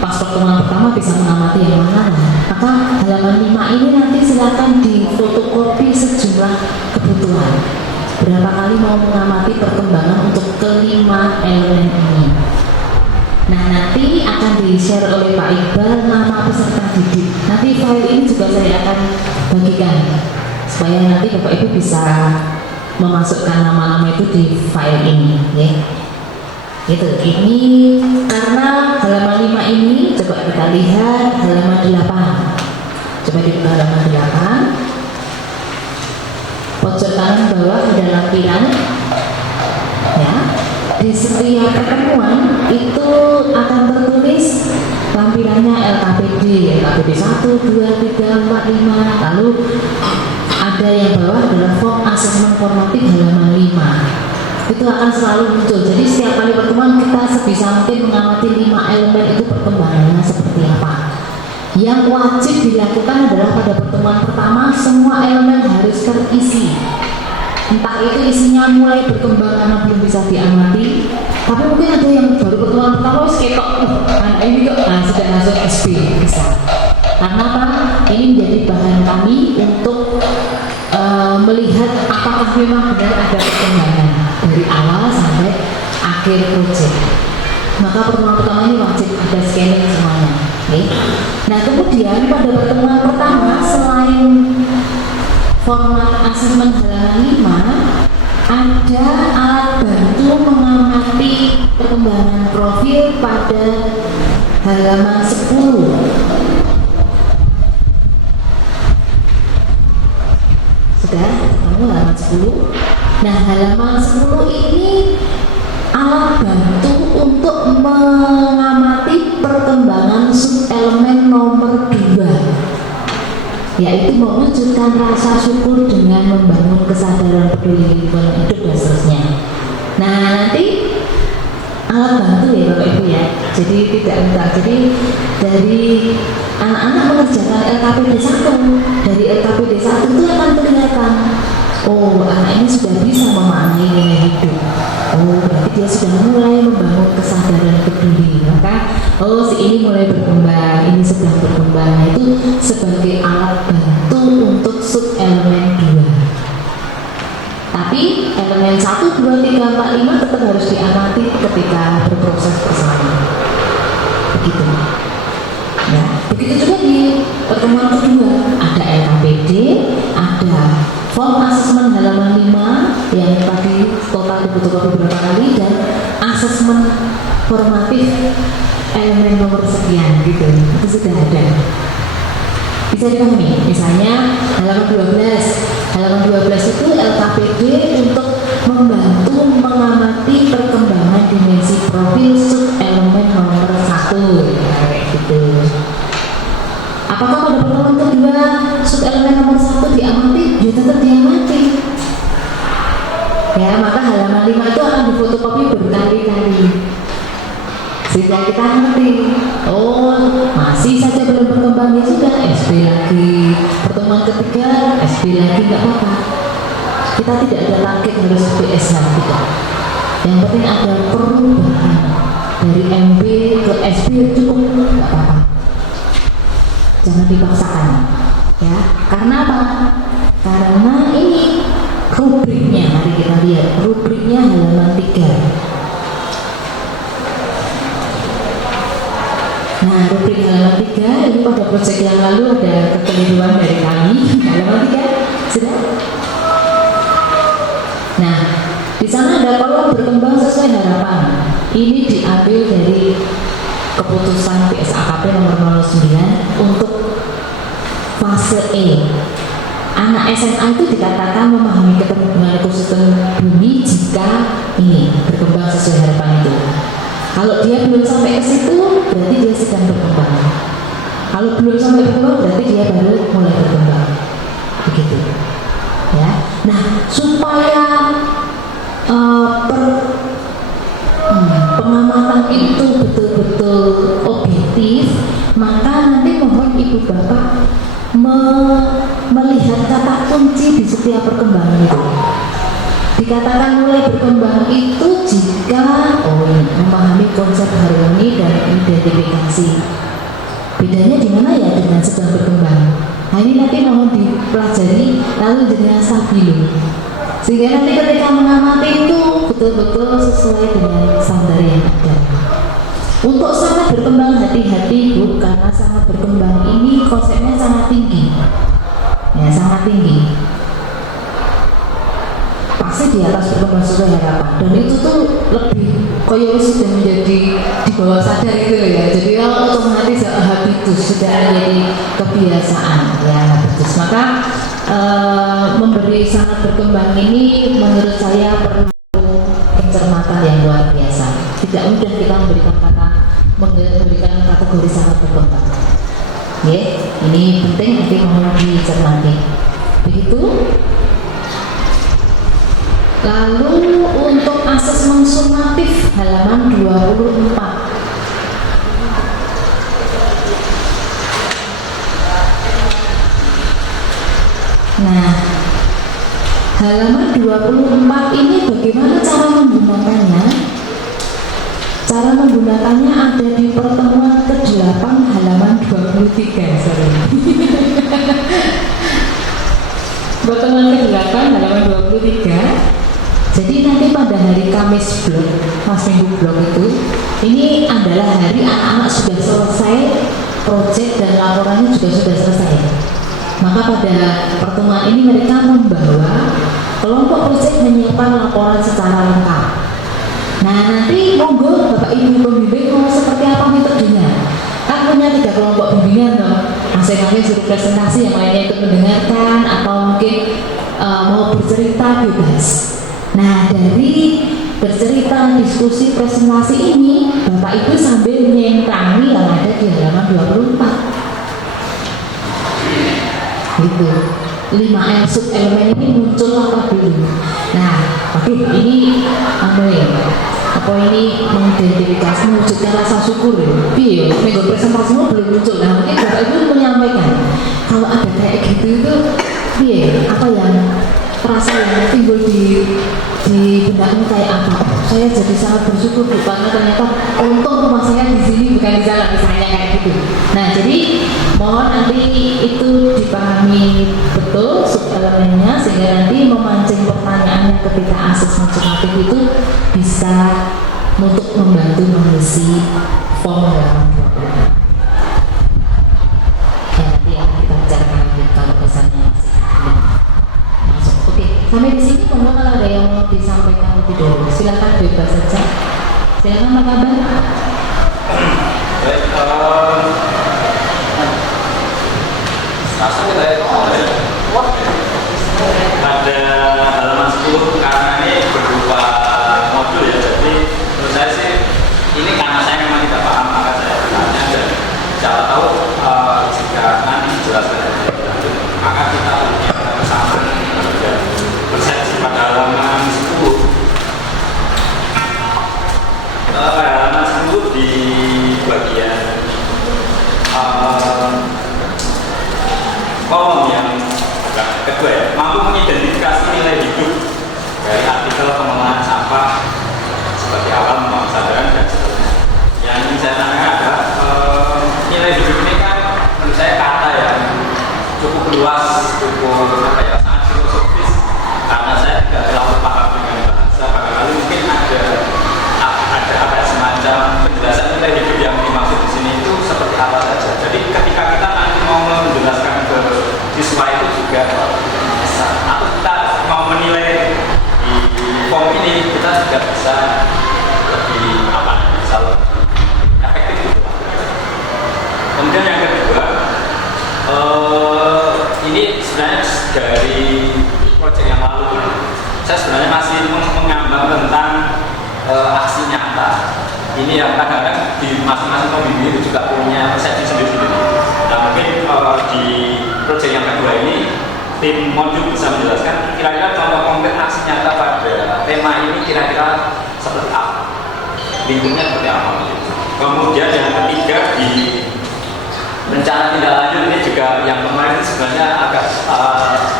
pas pertemuan pertama bisa mengamati yang mana. Maka halaman 5 ini nanti silakan difotokopi sejumlah kebutuhan. Berapa kali mau mengamati perkembangan untuk kelima elemen ini. Nah, nanti akan di-share oleh Pak Iqbal nama peserta didik. Nanti file ini juga saya akan bagikan supaya nanti Bapak Ibu bisa memasukkan nama-nama itu di file ini, ya. Itu ini karena halaman 5 ini, coba kita lihat halaman 8. Coba dibuka halaman 8. Pojok kanan bawah ada lampiran, ya. Di setiap pertemuan itu akan tertulis lampirannya LKPD 1, 2, 3, 4, 5. Lalu ada yang bawah adalah form asesmen formatif halaman 5. Itu akan selalu muncul. Jadi setiap kali pertemuan kita sebisa mungkin mengamati 5 elemen itu perkembangannya seperti apa. Yang wajib dilakukan adalah pada pertemuan pertama semua elemen harus terisi. Entah itu isinya mulai berkembang karena belum bisa diamati, tapi mungkin ada yang baru pertemuan pertama ketok, ini kok sudah langsung SP bisa. Karena apa? Ini menjadi bahan kami untuk melihat apakah memang benar ada perkembangan dari awal sampai akhir proyek. Maka pertemuan pertama ini wajib ada scanning semuanya. Okay. Nah, kemudian pada pertemuan pertama selain format asesmen halaman 5, ada alat bantu mengamati perkembangan profil pada halaman 10. Sudah ketemu halaman 10. Nah, halaman 10 ini alat bantu untuk mengamati perkembangan subelemen nomor 2, yaitu mewujudkan rasa syukur dengan membangun kesadaran peduli lingkungan hidup dan seterusnya. Nah, nanti alat bantu ya Bapak Ibu ya. Jadi tidak mudah. Jadi dari anak-anak mengerjakan LKPD 1, dari LKPD 1 itu akan kelihatan, oh anak ini sudah bisa memaknai nilai hidup. Oh berarti dia sudah mulai membangun kesadaran peduli. Maka oh si ini mulai berkembang, ini sedang berkembang. Nah, itu sebagai alat bantu untuk sub elemen 2. Tapi elemen 1, 2, 3, 4, 5 tetap harus diamati ketika berproses bersama. Begitu. Ya, begitu juga di pertemuan kedua ada LKPD, ada form asesmen halaman 5 yang tadi total dibutuhkan beberapa kali, dan asesmen formatif elemen nomor sekian gitu. Itu sudah ada. Bisa dipahami, misalnya halaman 12 itu LKPD untuk membantu mengamati perkembangan dimensi profil sub elemen nomor 1 kayak gitu. Apakah pada pertemuan kedua sub elemen nomor 1 diamati? Ya tetap diamati. Ya, maka halaman 5 itu akan difotokopi berkali-kali sehingga kita ngerti, oh masih saja belum berkembang, ya sudah SP lagi, pertemuan ketiga SP lagi, nggak apa-apa. Kita tidak ada target harus PS tidak. Yang penting ada perubahan dari MB ke SP cukup, nggak apa-apa. Jangan dipaksakan, ya. Karena apa? Karena ini rubriknya, mari kita lihat rubriknya halaman 3. Nah, rubrik halaman 3 ini pada proyek yang lalu ada kekeliruan dari kami. Halaman 3 sudah. Nah, di sana ada kolom berkembang sesuai harapan. Ini diambil dari keputusan PSAKP nomor 09 untuk fase E. Anak SMA itu dikatakan memahami keterhubungan ekosistem bumi jika ini berkembang sesuai harapan itu. Kalau dia belum sampai ke situ, berarti dia sedang berkembang. Kalau belum sampai berkembang, berarti dia baru mulai berkembang. Begitu. Ya. Nah, supaya pengamatan itu betul-betul objektif, maka nanti mohon Ibu Bapak melihat kata kunci di setiap perkembangan itu. Dikatakan mulai berkembang itu jika memahami konsep harmoni dan identifikasi. Bedanya di mana ya dengan sedang berkembang? Nah ini nanti mohon dipelajari lalu dengan stabilo. Sehingga nanti ketika mengamati itu betul-betul sesuai dengan standar yang ada. Untuk sangat berkembang hati-hati Bu, karena sangat berkembang ini konsepnya sangat tinggi. Ya sangat tinggi. Pasti di atas berkembang sesuai harapan, dan itu tuh lebih koyo sudah menjadi di bawah sadar gitu ya. Jadi otomatis habitus sudah menjadi kebiasaan ya habitus. Maka memberi sangat berkembang ini menurut saya perlu pencermatan yang luar biasa. Tidak mudah kita memberikan kategori sangat berkembang. Ya, ini penting nanti mohon dicermati. Begitu. Lalu untuk asesmen sumatif halaman 24. Nah, halaman 24 ini bagaimana cara menggunakannya? Cara menggunakannya ada di pertemuan ke-8 halaman 23. Sorry. Pertemuan ke-8 halaman 23. Jadi nanti pada hari Kamis blok, Mas Minggu blok itu, ini adalah hari anak-anak sudah selesai proyek dan laporannya juga sudah selesai. Maka pada pertemuan ini mereka membawa kelompok proyek menyiapkan laporan secara lengkap. Nah nanti monggo Bapak Ibu pembimbing mau seperti apa metodenya. Kan punya 3 kelompok bimbingan dong. Masing-masing suruh presentasi, yang lainnya ikut mendengarkan atau mungkin mau bercerita bebas. Nah dari bercerita, diskusi, presentasi ini Bapak Ibu sambil menyentangi yang ada di halaman 24 gitu. 5 sub elemen ini muncul apa dulu. Nah oke, ini ya apa ini mengidentifikasi mewujudkan rasa syukur ya. Iya, minggu presentasimu belum muncul. Nah, mungkin Bapak Ibu menyampaikan kalau ada kayak gitu itu, iya, apa yang rasa yang timbul di benakmu kayak apa? Saya jadi sangat bersyukur Bu, karena ternyata untung rumah saya di sini bukan di jalan, misalnya kayak gitu. Nah, jadi mohon nanti itu dipahami betul subelemennya sehingga nanti memancing pertanyaannya ketika asesmen sumatif itu bisa untuk membantu mengisi form dalam kelompok. Ya, nanti akan kita bicarakan lagi kalau pesannya masih belum masuk. Oke, sampai di sini kalau ada yang mau disampaikan lebih dulu, silakan bebas saja. Silakan Pak Kabar. Baik, rasanya ada halaman 10 karena ini berupa modul ya, jadi menurut saya sih ini karena saya memang tidak paham maka saya bertanya, dan siapa tahu jika nanti dijelaskan lebih lanjut maka kita punya kesamaan dan persepsi pada halaman 10. Halaman 10 di bagian kolom yang kedua ya, mampu mengidentifikasi nilai hidup dari artikel pengelolaan sampah sebagai awal membangun kesadaran dan seterusnya. Yang ingin saya tanyakan adalah nilai hidup ini kan menurut saya kata yang cukup luas, cukup apa ya, sangat filosofis, karena saya tidak terlalu paham dengan bahasa. Barangkali mungkin ada semacam penjelasan nilai hidup yang dimaksud di sini itu seperti apa saja. Jadi ketika kita nanti mau menjelaskan ke siswa itu juga, atau kita mau menilai di form ini, kita juga bisa lebih bisa lebih efektif gitu. Kemudian yang kedua, ini sebenarnya dari proyek yang lalu saya sebenarnya masih mengambang tentang aksi nyata. Ini yang kadang-kadang di masing-masing pembimbing itu juga punya persepsi sendiri-sendiri. Nah, mungkin di proyek yang kedua ini tim modul bisa menjelaskan kira-kira contoh konkret aksi nyata pada tema ini kira-kira seperti apa, lingkupnya seperti apa. Kemudian yang ketiga, di rencana tindak lanjut ini juga yang kemarin sebenarnya agak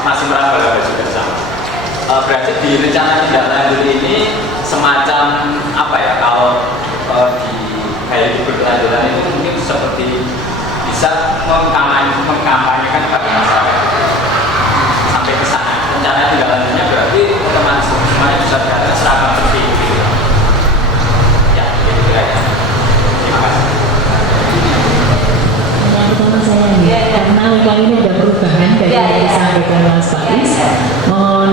masih meraba-raba juga sama. Berarti di rencana tindak lanjut ini semacam apa ya, kalau di kayak di berkelanjutan itu mungkin seperti bisa mengkampanyekan kepada masyarakat sampai ke sana. Rencana tindak lanjutnya berarti teman-teman semuanya bisa berada seragam seperti itu. Ya, kira-kira ya. Terima kasih. Yang pertama saya nih, karena kali ini ada perubahan dari yang disampaikan Mas Faiz. Mohon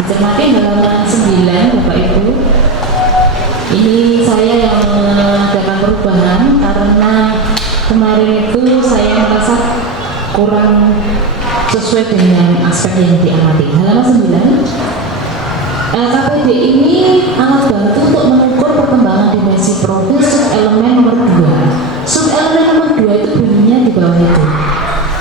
dicermati halaman 9 Bapak Ibu. Ini saya yang mengadakan perubahan karena kemarin itu saya merasa kurang sesuai dengan aspek yang diamati. Halaman 9, LKPD ini alat bantu untuk mengukur perkembangan dimensi profil subelemen nomor 2. Subelemen nomor 2 itu bunyinya di bawah itu.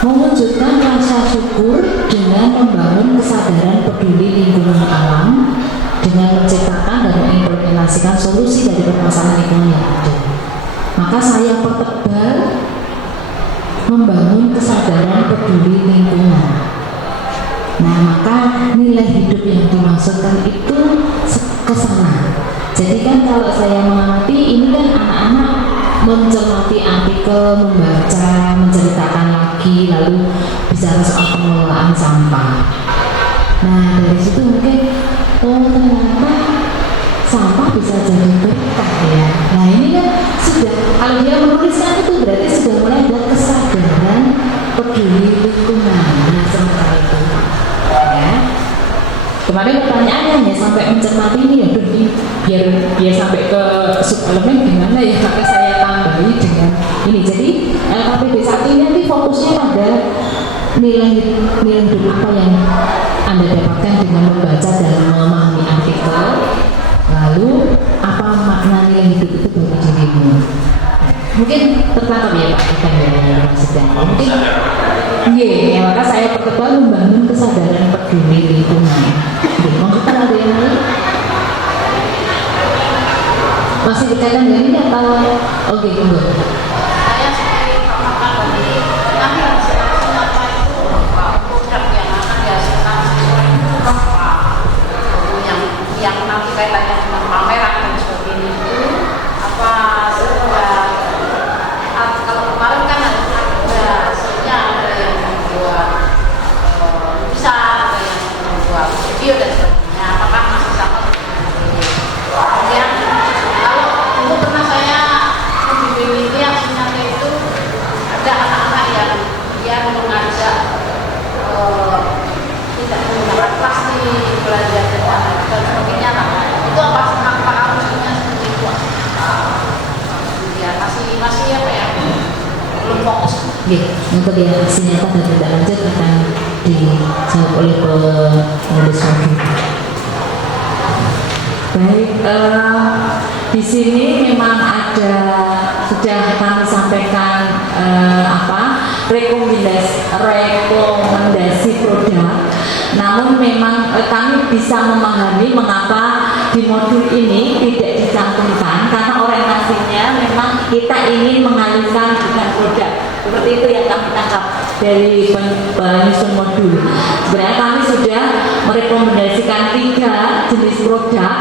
Mewujudkan rasa syukur dengan membangun kesadaran peduli lingkungan alam dengan menciptakan dan mengimplementasikan solusi dari permasalahan lingkungan yang ada. Maka saya pertebal membangun kesadaran peduli lingkungan. Nah, maka nilai hidup yang dimaksudkan itu ke sana. Jadi kan kalau saya mengamati ini kan anak-anak mencermati artikel, membaca, menceritakan lagi, lalu bicara soal pengelolaan sampah. Nah, dari situ mungkin ternyata sampah bisa jadi berkah ya. Nah, ini kan sudah, kalau dia menuliskan itu berarti sudah mulai ada kesadaran peduli lingkungan. Nah, sementara itu ya. Kemarin pertanyaannya hanya sampai mencermati ini ya, biar sampai ke subelemen gimana ya, maka saya tambahi dengan ini. Jadi LKPD 1 ini nanti fokusnya pada nilai hidup apa yang Anda dapatkan dengan membaca dan memahami artikel, lalu apa makna nilai hidup itu bagi dirimu. Mungkin tertangkap ya Pak, akan ya maksudnya. Mungkin ya, maka saya pertebal membangun kesadaran peduli lingkungan. Mungkin ada yang lain? Oke, monggo. Saya sebagai pakar tadi, kami harus apa itu produk yang akan dihasilkan siswa itu apa? Yang nanti kaitannya dengan pameran dan sebagainya itu apa sudah kalau kemarin kan ada hasilnya, ada yang membuat tulisan, ada yang membuat video dan sebagainya. Apakah masih sama seperti itu? Kemudian kalau dulu pernah saya membimbing itu yang sebenarnya itu ada anak-anak yang dia mengajak tidak menggunakan plastik, belajar dan sebagainya. Nah, itu apa harusnya seperti itu? Ya masih apa ya? Belum fokus. Oke, untuk yang aksi nyata dan tidak lanjut akan dijawab oleh penulis modul. Baik, di sini memang ada sudah kami sampaikan rekomendasi produk. Namun memang kami bisa memahami mengapa di modul ini tidak dicantumkan karena orientasinya memang kita ingin mengalihkan bukan produk. Seperti itu yang kami tangkap dari penyusun modul. Sebenarnya kami sudah merekomendasikan 3 jenis produk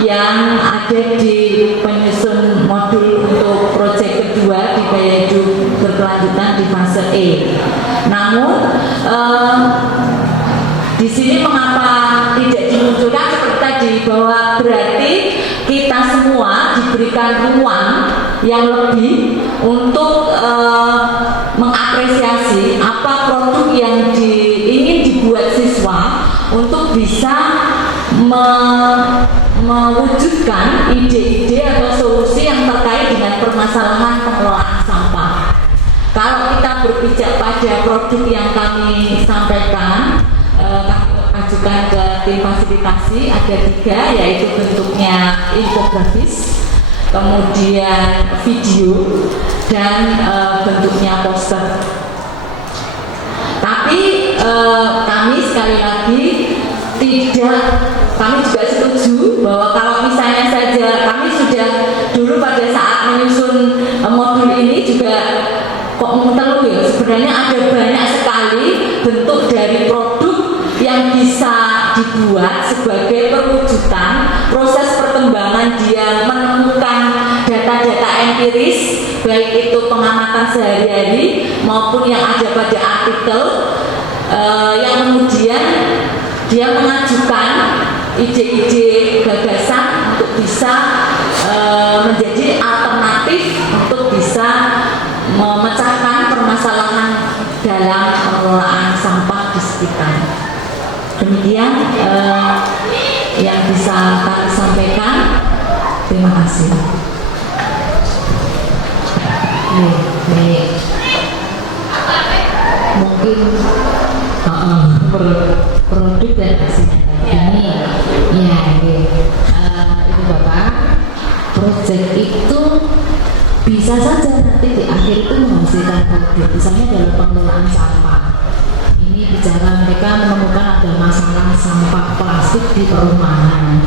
yang ada di penyusun modul untuk proyek kedua di gaya hidup berkelanjutan di fase E. Namun di sini mengapa tidak dimunculkan seperti tadi bahwa berarti kita semua diberikan ruang yang lebih untuk mengapresiasi apa produk yang ingin dibuat siswa untuk bisa mewujudkan ide-ide atau solusi yang terkait dengan permasalahan pengelolaan sampah. Kalau kita berpijak pada produk yang kami sampaikan, ajukan ke tim fasilitasi ada 3, yaitu bentuknya infografis, kemudian video, dan bentuknya poster. Tapi kami sekali lagi kami juga setuju bahwa kalau misalnya saja kami sudah dulu pada saat menyusun modul ini juga kok mengeluh ya, sebenarnya ada banyak sekali bentuk dari produk yang bisa dibuat sebagai perwujudan proses perkembangan dia menemukan data-data empiris, baik itu pengamatan sehari-hari maupun yang ada pada artikel, yang kemudian dia mengajukan ide-ide gagasan untuk bisa menjadi alternatif untuk bisa memecahkan permasalahan dalam pengelolaan sampah di sekitar. Demikian yang bisa kami sampaikan. Terima kasih. Mungkin produk dan hasilnya ini ya itu Bapak, proyek itu bisa saja nanti di akhir itu menghasilkan produk, misalnya dalam pengelolaan sampah. Ini bicara mereka menemukan ada masalah sampah plastik di perumahan.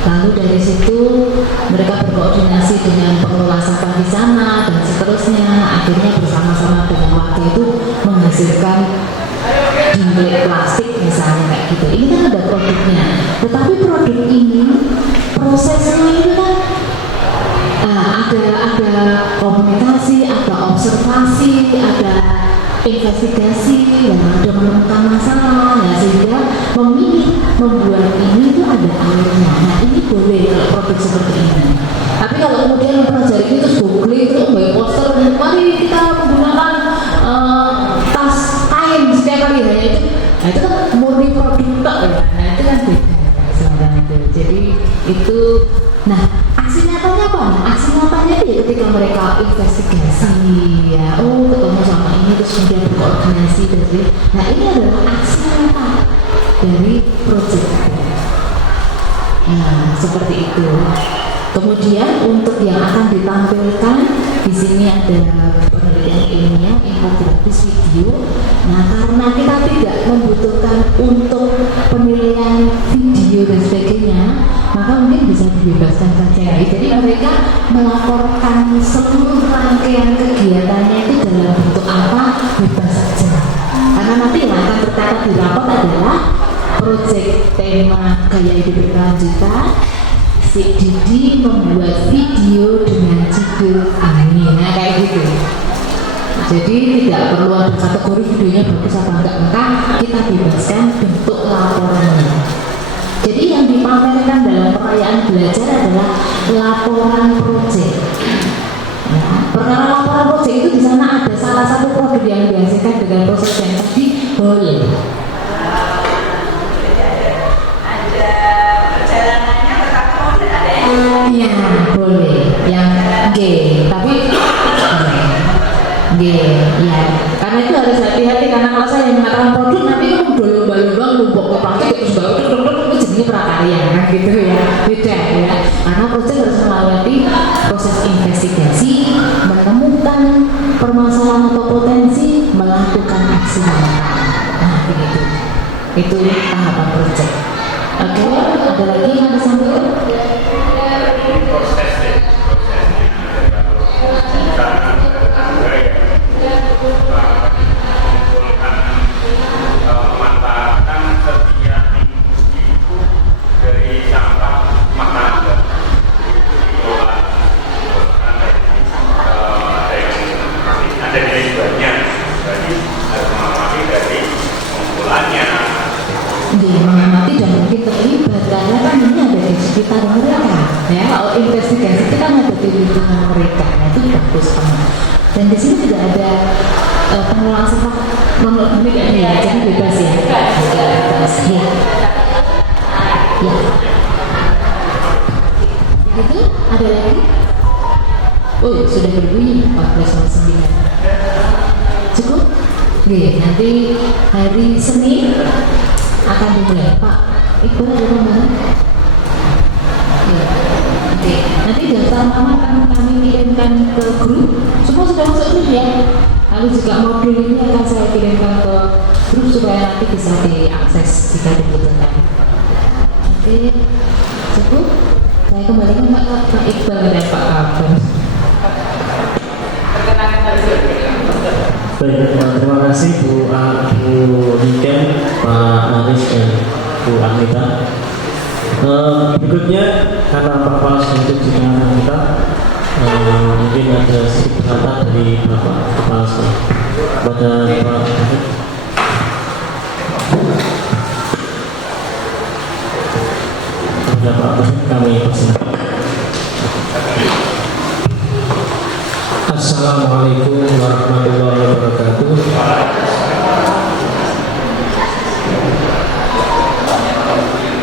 Lalu dari situ mereka berkoordinasi dengan pengelola sampah di sana dan seterusnya. Akhirnya bersama-sama dengan warga itu menghasilkan jumlah plastik misalnya kayak gitu. Ini kan ada produknya. Tetapi produk ini prosesnya ini kan ada komunikasi, ada observasi, ada investigasi, dan ada menemukan masalah, ya, sehingga memilih membuat ini itu ada alurnya. Nah ini boleh kalau produk seperti ini. Tapi kalau kemudian mempelajari ini terus googling, terus membuat poster, dan mari kita menggunakan tas kain setiap kali, hanya itu, nah itu kan murni produk ya. Nah itu kan beda sebenarnya itu. Jadi itu, nah aksi nyatanya apa? Nah, aksi nyatanya itu ya ketika mereka investigasi, ya, ketemu sama ini terus kemudian berkoordinasi dan sebagainya. Nah ini adalah aksi nyata dari proyek. Nah seperti itu. Kemudian untuk yang akan ditampilkan di sini ada penelitian ilmiah, infografis, video. Nah karena kita tidak membutuhkan untuk penilaian video dan sebagainya, maka mungkin bisa dibebaskan saja. Jadi mereka melaporkan datanya itu dalam bentuk apa bebas saja, karena nanti yang akan tercatat di rapot adalah proyek tema gaya hidup berkelanjutan. Si Didi membuat video dengan judul ini, nah kayak gitu. Jadi tidak perlu ada kategori videonya bagus apa enggak, kita bebaskan bentuk laporannya. Jadi yang dipamerkan dalam perayaan belajar adalah laporan proyek. Ya, perkara laporan proyek itu di sana ada salah satu produk yang dihasilkan dengan proses yang tadi boleh. Iya boleh, yang G, tapi G, ya. Karena itu harus hati-hati, karena kalau saya mengatakan produk nanti kamu lomba-lomba lumpuk ke plastik terus baru itu jadinya prakarya kan gitu ya, beda ya. Karena proyek harus melewati proses investigasi, menemukan permasalahan atau potensi, melakukan aksi nyata. Nah begitu, itu tahapan proyek. Oke, ada lagi yang harus disampaikan? memanfaatkan setiap minggu dari sampah rumah tangga itu dikelola ada nilai jualnya, jadi harus mengamati dari pengumpulannya. Mengamati dan mungkin terlibat karena kan ini ada di sekitar mereka ya. Kalau investigasi itu kan ada di lingkungan mereka, nah itu bagus banget. Dan di sini tidak ada pengelolaan sampah non-organik ya, jadi bebas ya. Bebas ya. Ya. Begitu, ada lagi? Oh, sudah berbunyi 14.09. Cukup? Oke, nanti hari Senin akan dimulai. Pak Iqbal ada mana? Ya. Oke, nanti daftar nama akan kami kirimkan ke grup. Semua sudah masuk grup ya. Lalu juga modul ini akan saya kirimkan ke grup supaya nanti bisa diakses jika dibutuhkan. Oke, cukup. Saya kembalikan Pak Iqbal dan Pak Abang. Baik, terima kasih Bu Niken, Pak Aris dan Bu Anita. Berikutnya karena Pak Kepala Sekolah juga kita mungkin ada sedikit kata dari Bapak Kepala Sekolah pada Pak David. Kepada Pak David kami persilakan. Assalamualaikum warahmatullahi wabarakatuh.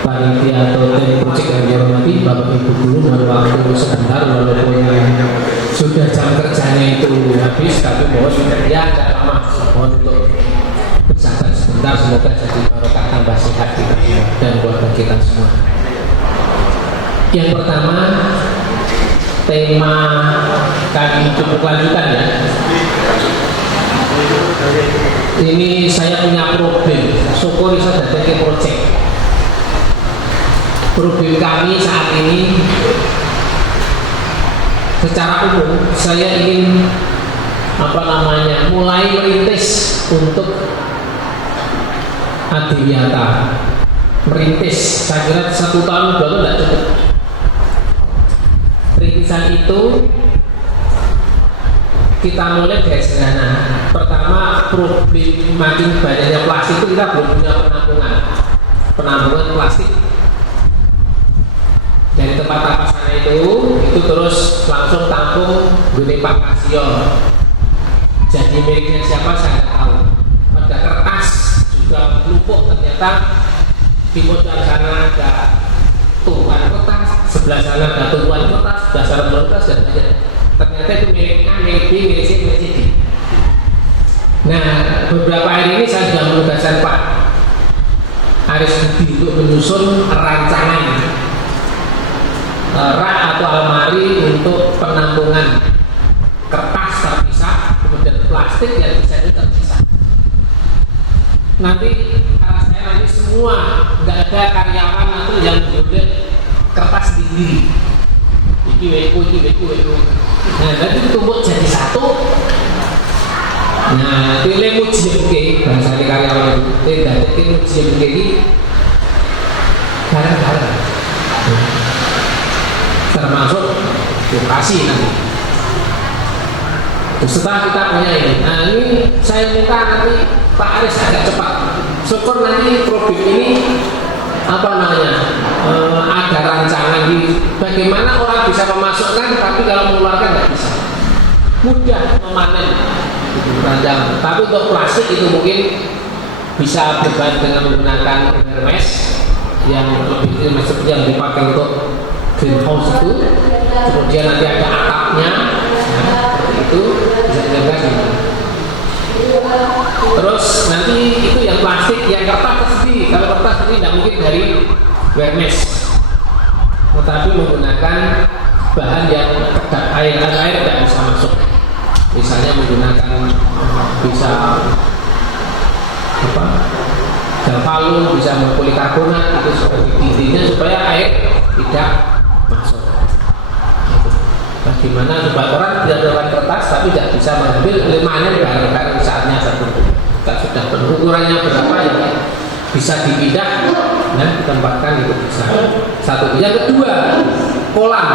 Panitia atau tim project yang dihormati Bapak Ibu Guru, mohon waktu sebentar walaupun sudah jam kerjanya itu habis, tapi mohon ya tidak lama, mohon untuk bersabar sebentar, semoga jadi barokah tambah sehat kita semua dan keluarga kita semua. Yang pertama, tema kami cukup lanjutan ya. Ini saya punya problem, syukur bisa datang project. Problem kami saat ini, secara umum saya ingin mulai merintis untuk Adiwiyata. Merintis, saya kira 1 tahun 2 tahun tidak cukup. Rintisan itu kita mulai dari sederhana. Pertama, problem makin banyaknya plastik itu kita belum punya penampungan plastik. Dari tempat sana itu terus langsung tampung gede Pak Kasio. Jadi miliknya siapa saya tidak tahu. Pada kertas juga lupuk, ternyata di pojok sana ada tumpukan kertas, sebelah sana ada tumpukan kertas, sebelah sana kertas dan banyak. Ternyata itu miliknya milik B, milik C, milik CD. Nah, beberapa hari ini saya sudah menugaskan Pak Aris Budi untuk menyusun rancangan rak atau almari untuk penampungan kertas terpisah, kemudian plastik yang bisa itu terpisah. Nanti saya nanti semua nggak ada karyawan atau yang boleh kertas sendiri. Iki weku. Nah nanti ditumpuk jadi satu, Nah, pilih muji bahasa karyawan itu, tidak muji ini barang-barang, termasuk lokasi nanti. Setelah kita punya ini, nah ini saya minta nanti Pak Aris agak cepat. Syukur nanti produk ini apa namanya ada rancangan di bagaimana orang bisa memasukkan, tapi kalau mengeluarkan nggak bisa. Mudah memanen rancangan. Tapi untuk plastik itu mungkin bisa berbahan dengan menggunakan Hermes yang lebih seperti yang dipakai untuk greenhouse itu. Kemudian nanti ada atapnya, seperti itu bisa dilakukan. Terus nanti itu yang plastik, yang kertas sendiri. Kalau kertas sendiri tidak mungkin dari Hermes, tetapi menggunakan bahan yang kedap air tidak bisa masuk. Misalnya menggunakan bisa apa? Galvalum, bisa polikarbonat itu seperti intinya supaya air tidak masuk. Bagaimana supaya orang tidak melakukan kertas tapi tidak bisa mengambil limanen barang-barang saatnya tertentu. Kita sudah penuh ukurannya berapa yang bisa dipindah dan ditempatkan itu bisa. Satu. Yang kedua, kolam.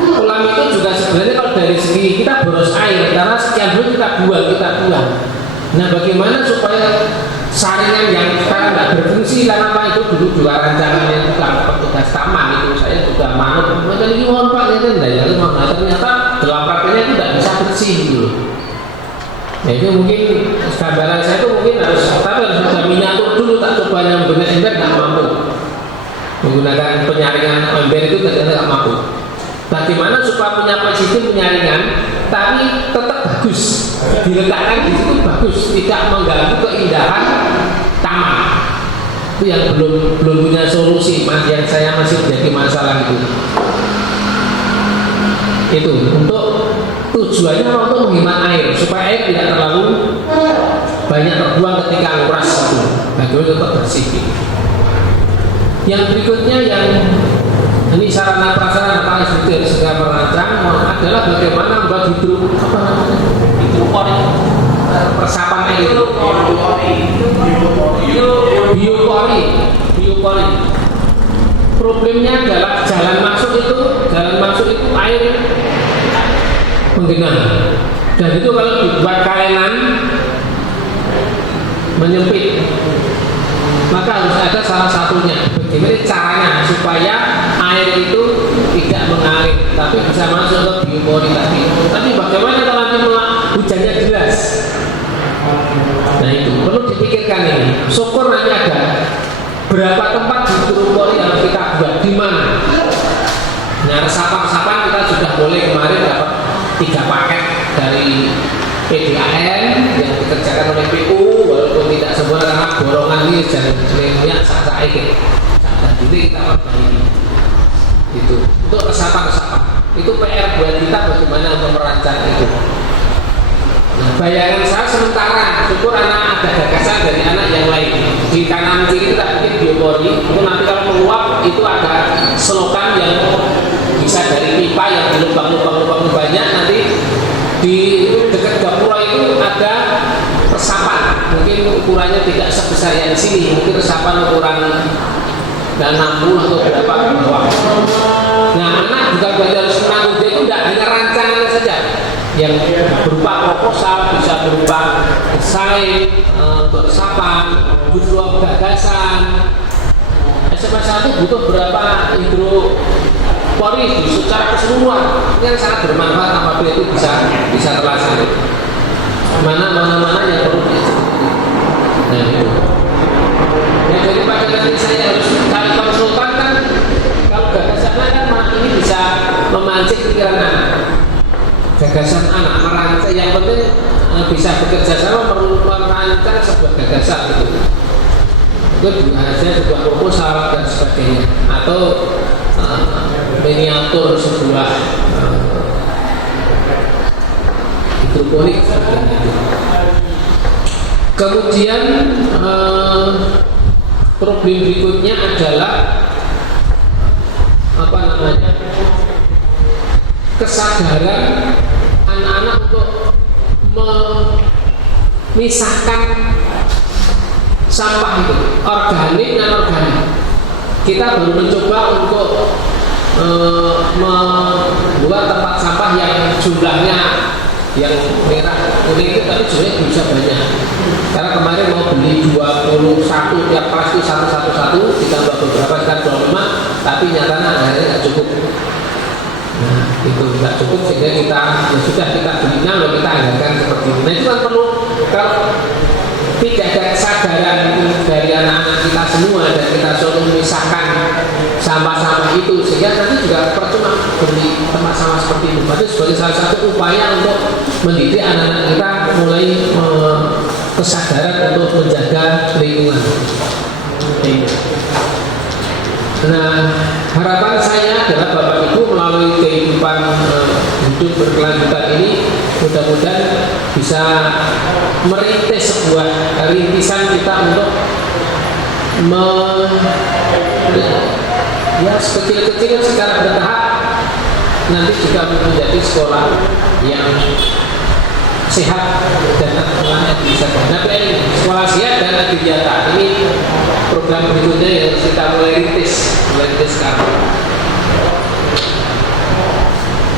Kolam itu juga sebenarnya kalau dari segi kita boros air karena sekian dulu kita buang. Nah, bagaimana supaya saringan yang sekarang tidak berfungsi karena apa itu dulu juga rancangannya tukang petugas taman itu saya juga manut macam ini mohon Pak ternyata dalam prakteknya itu tidak bisa bersih gitu. Ya itu mungkin gambaran saya itu mungkin harus ada miniatur dulu tak coba yang benar ember tidak mampu menggunakan penyaringan ember itu tidak mampu. Bagaimana supaya punya sistem penyaringan tapi tetap bagus diletakkan di situ bagus, tidak mengganggu keindahan taman. Itu yang belum punya solusi, yang saya masih menjadi masalah itu. Itu untuk tujuannya untuk menghemat air supaya air tidak terlalu banyak terbuang ketika nguras itu. Bagaimana tetap bersih. Yang berikutnya yang ini sarana prasarana paling detail segala merancang adalah bagaimana membuat hidroponi resapan air biopori. Problemnya adalah jalan masuk itu air menggenang dan itu kalau dibuat kalenan menyempit maka harus ada salah satunya bagaimana caranya supaya air itu tidak mengalir tapi bisa masuk ke biopori tadi. Tapi bagaimana kalau nanti hujannya deras? Nah itu perlu dipikirkan ini. Syukur nanti ada berapa tempat di biopori yang kita buat di mana. Nah resapan kita sudah boleh kemarin dapat 3 paket dari PDAM yang dikerjakan oleh PU walaupun tidak sempurna karena borongan ini dan sebenarnya saat ini kita perbaiki itu untuk resapan itu PR buat kita bagaimana untuk merancang itu. Nah, bayangan saya sementara syukur anak ada gagasan dari anak yang lain di kanan kiri kita bikin biopori itu nanti kalau meluap itu ada selokan yang bisa dari pipa yang di lubang-lubang banyak nanti di dekat gapura itu ada resapan mungkin ukurannya tidak sebesar yang di sini mungkin resapan ukuran dan 60 atau berapa bawah. Nah anak juga belajar harus menanggung dia itu tidak hanya rancangan saja yang berupa proposal bisa berupa desain untuk resapan butuh gagasan SMA 1 butuh berapa hidroponi secara keseluruhan ini yang sangat bermanfaat apabila itu bisa terlaksana mana yang perlu nah itu ya daripada nanti saya harus cari konsultan kan kalau gagasannya kan ini bisa memancing pikiran anak gagasan anak merancang yang penting bisa bekerja sama merancang sebuah gagasan gitu itu hasilnya sebuah proposal dan sebagainya atau miniatur sebuah hidroponik sebagainya. Kemudian problem berikutnya adalah apa namanya kesadaran anak-anak untuk misahkan sampah itu, organik dan organik. Kita baru mencoba untuk membuat tempat sampah yang jumlahnya yang merah kuning itu, tapi sebenarnya bisa banyak. Karena kemarin mau beli 21 tiap kelas itu satu ditambah beberapa sekitar 25, tapi nyatanya akhirnya nggak cukup. Nah, itu nggak cukup sehingga kita ya sudah kita belinya lalu kita anggarkan seperti ini. Nah, itu kan perlu, kalau tidak ada kesadaran dari anak-anak kita semua dan kita selalu memisahkan sampah-sampah itu, sehingga nanti juga percuma beli tempat sampah seperti itu. Itu sebagai salah satu upaya untuk mendidik anak-anak kita mulai kesadaran untuk menjaga lingkungan. Nah, harapan saya adalah Bapak Ibu melalui kehidupan hidup berkelanjutan ini mudah-mudahan bisa merintis sebuah rintisan kita untuk ya sekecil-kecil secara bertahap nanti juga menjadi sekolah yang sehat dan anak-anak bisa mencapai sekolah sehat dan kegiatan. Ini program berikutnya yang kita mulai rintis sekarang.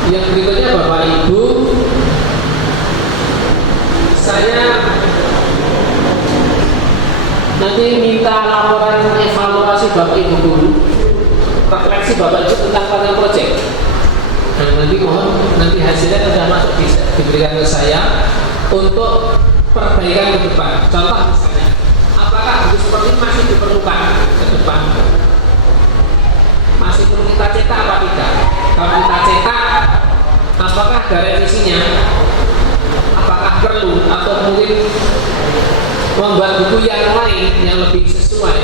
Yang berikutnya Bapak Ibu, saya nanti minta laporan evaluasi Bapak Ibu dulu, refleksi Bapak Ibu tentang panel proyek. Nah, nanti mohon nanti hasilnya sudah masuk bisa diberikan ke saya untuk perbaikan ke depan. Contoh misalnya, apakah buku seperti ini masih diperlukan ke depan? Masih perlu kita cetak apa tidak? Kalau kita cetak, apakah ada revisinya? Apakah perlu atau mungkin membuat buku yang lain yang lebih sesuai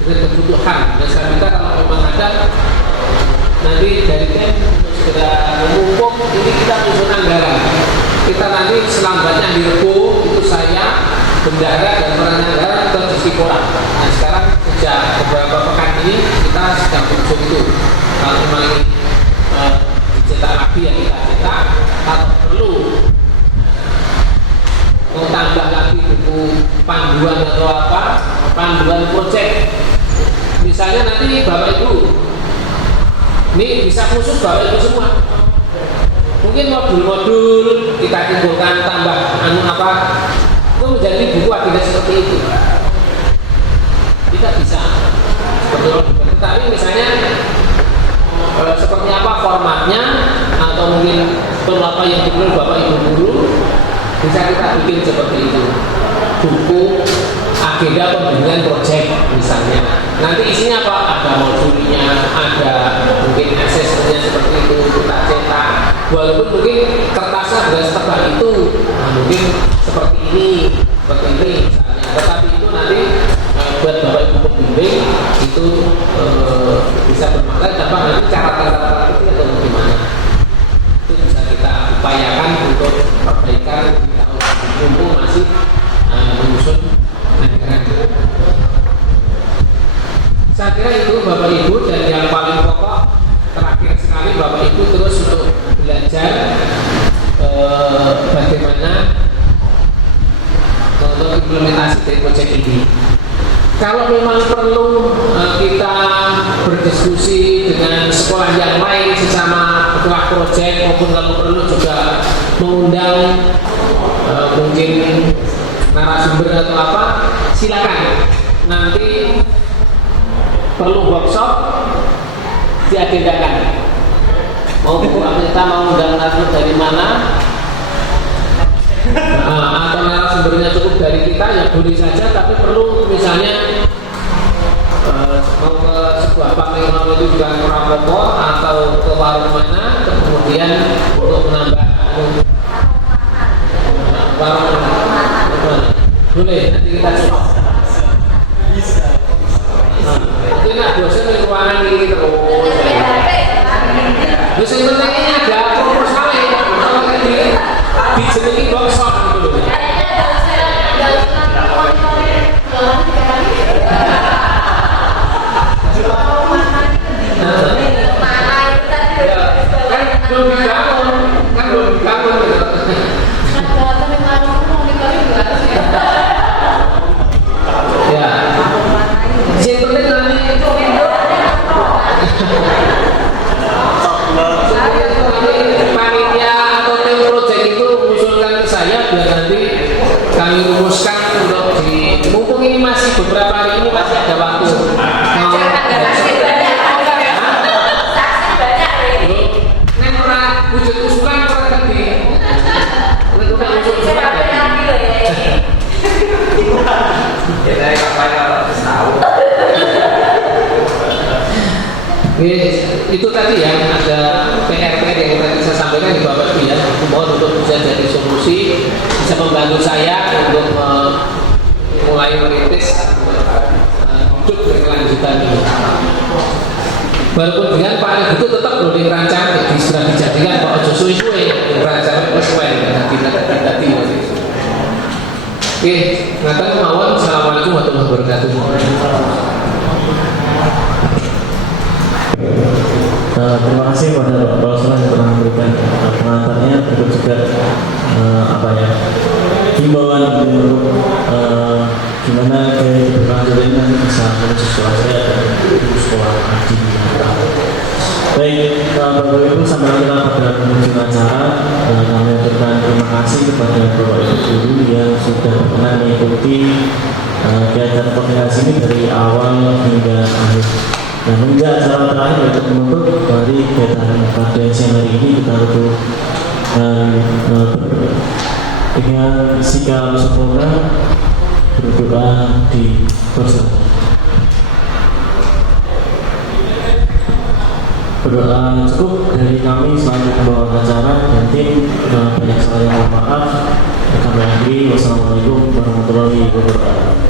dengan kebutuhan? Dan saya minta kalau memang ada, nanti dari tim segera memumpuk ini, kita menyusun anggaran. Kita nanti selambatnya di Rebo itu saya, bendara dan penanggaran ke Istiqolah. Nah sekarang sejak beberapa pekan ini kita sedang menyusun itu. Kalau memang ini dicetak lagi yang kita cetak, kalau perlu mau tambah lagi buku panduan atau apa, panduan proyek. Misalnya nanti Bapak Ibu ini bisa khusus Bapak Ibu semua. Mungkin modul-modul kita kumpulkan tambah itu menjadi buku agenda seperti itu. Kita bisa seperti itu. Tapi misalnya seperti apa formatnya atau mungkin perlu apa yang diperlukan Bapak Ibu guru, bisa kita bikin seperti itu. Buku agenda pembimbingan proyek misalnya. Nanti isinya apa? Ada modulnya, ada mungkin asesmennya seperti itu, kita cetak. Walaupun mungkin kertasnya bukan setebal itu, nah, mungkin seperti ini misalnya. Tetapi itu nanti buat Bapak Ibu pembimbing itu bisa bermanfaat. Apa nanti cara-cara itu atau bagaimana? Itu bisa kita upayakan untuk perbaikan di tahun mumpung masih menyusun anggaran. Saya kira itu Bapak Ibu, dan yang paling pokok terakhir sekali Bapak Ibu terus untuk belajar bagaimana untuk implementasi dari proyek ini. Kalau memang perlu kita berdiskusi dengan sekolah yang lain sesama ketua proyek, maupun kalau perlu juga mengundang mungkin narasumber atau apa, silakan. Nanti perlu workshop diagendakan. Mau kita mau undang narasumber dari mana? Atau narasumbernya cukup dari kita ya boleh saja, tapi perlu misalnya mau ke sebuah panglima itu juga Rapopo atau ke warung mana, kemudian untuk menambah warung boleh nanti kita coba. Itu nak dosen di ruangan ini terus. Dosen pentingnya ada proposalnya, kalau di jenis workshop gitu. Kan belum dibangun gitu. biar nanti kami rumuskan untuk di mumpung ini masih beberapa hari ini masih ada waktu. Mau Saksi banyak, saksi banyak ini. nek ora wujud usulan ora ngerti. Nek ora wujud usulan Lagi loh ya. Kita kapan kalau tahu. Itu tadi ya, ada PR-PR yang tadi saya sampaikan di Bapak Ibu ya. Mohon untuk bisa jadi solusi, bisa membantu saya untuk mulai merintis hidup berkelanjutan ini. Walaupun dengan Pak itu tetap belum dirancang, jadi sudah dijadikan Pak Ojo suwe-suwe dirancang sesuai dengan tidak. Oke, ngatain kemauan. Assalamualaikum warahmatullahi wabarakatuh. Terima kasih kepada Pak Osman yang telah memberikan pengantarnya. Berikut juga himbauan untuk gimana gaya berkelanjutan ini nanti bisa menuju sekolah saya dan sekolah haji. Baik, Bapak Ibu sampai kita pada penghujung acara. Kami ucapkan terima kasih kepada Bapak Ibu guru yang sudah berkenan mengikuti kegiatan koordinasi ini dari awal hingga akhir. Dan hingga acara terakhir untuk menutup dari kegiatan pada siang hari ini kita tutup dengan sikap sempurna berdoa di bersama. Berdoa cukup dari kami selalu membawa acara dan tim. Banyak sekali yang mohon maaf. Kami akhiri. Wassalamualaikum warahmatullahi wabarakatuh.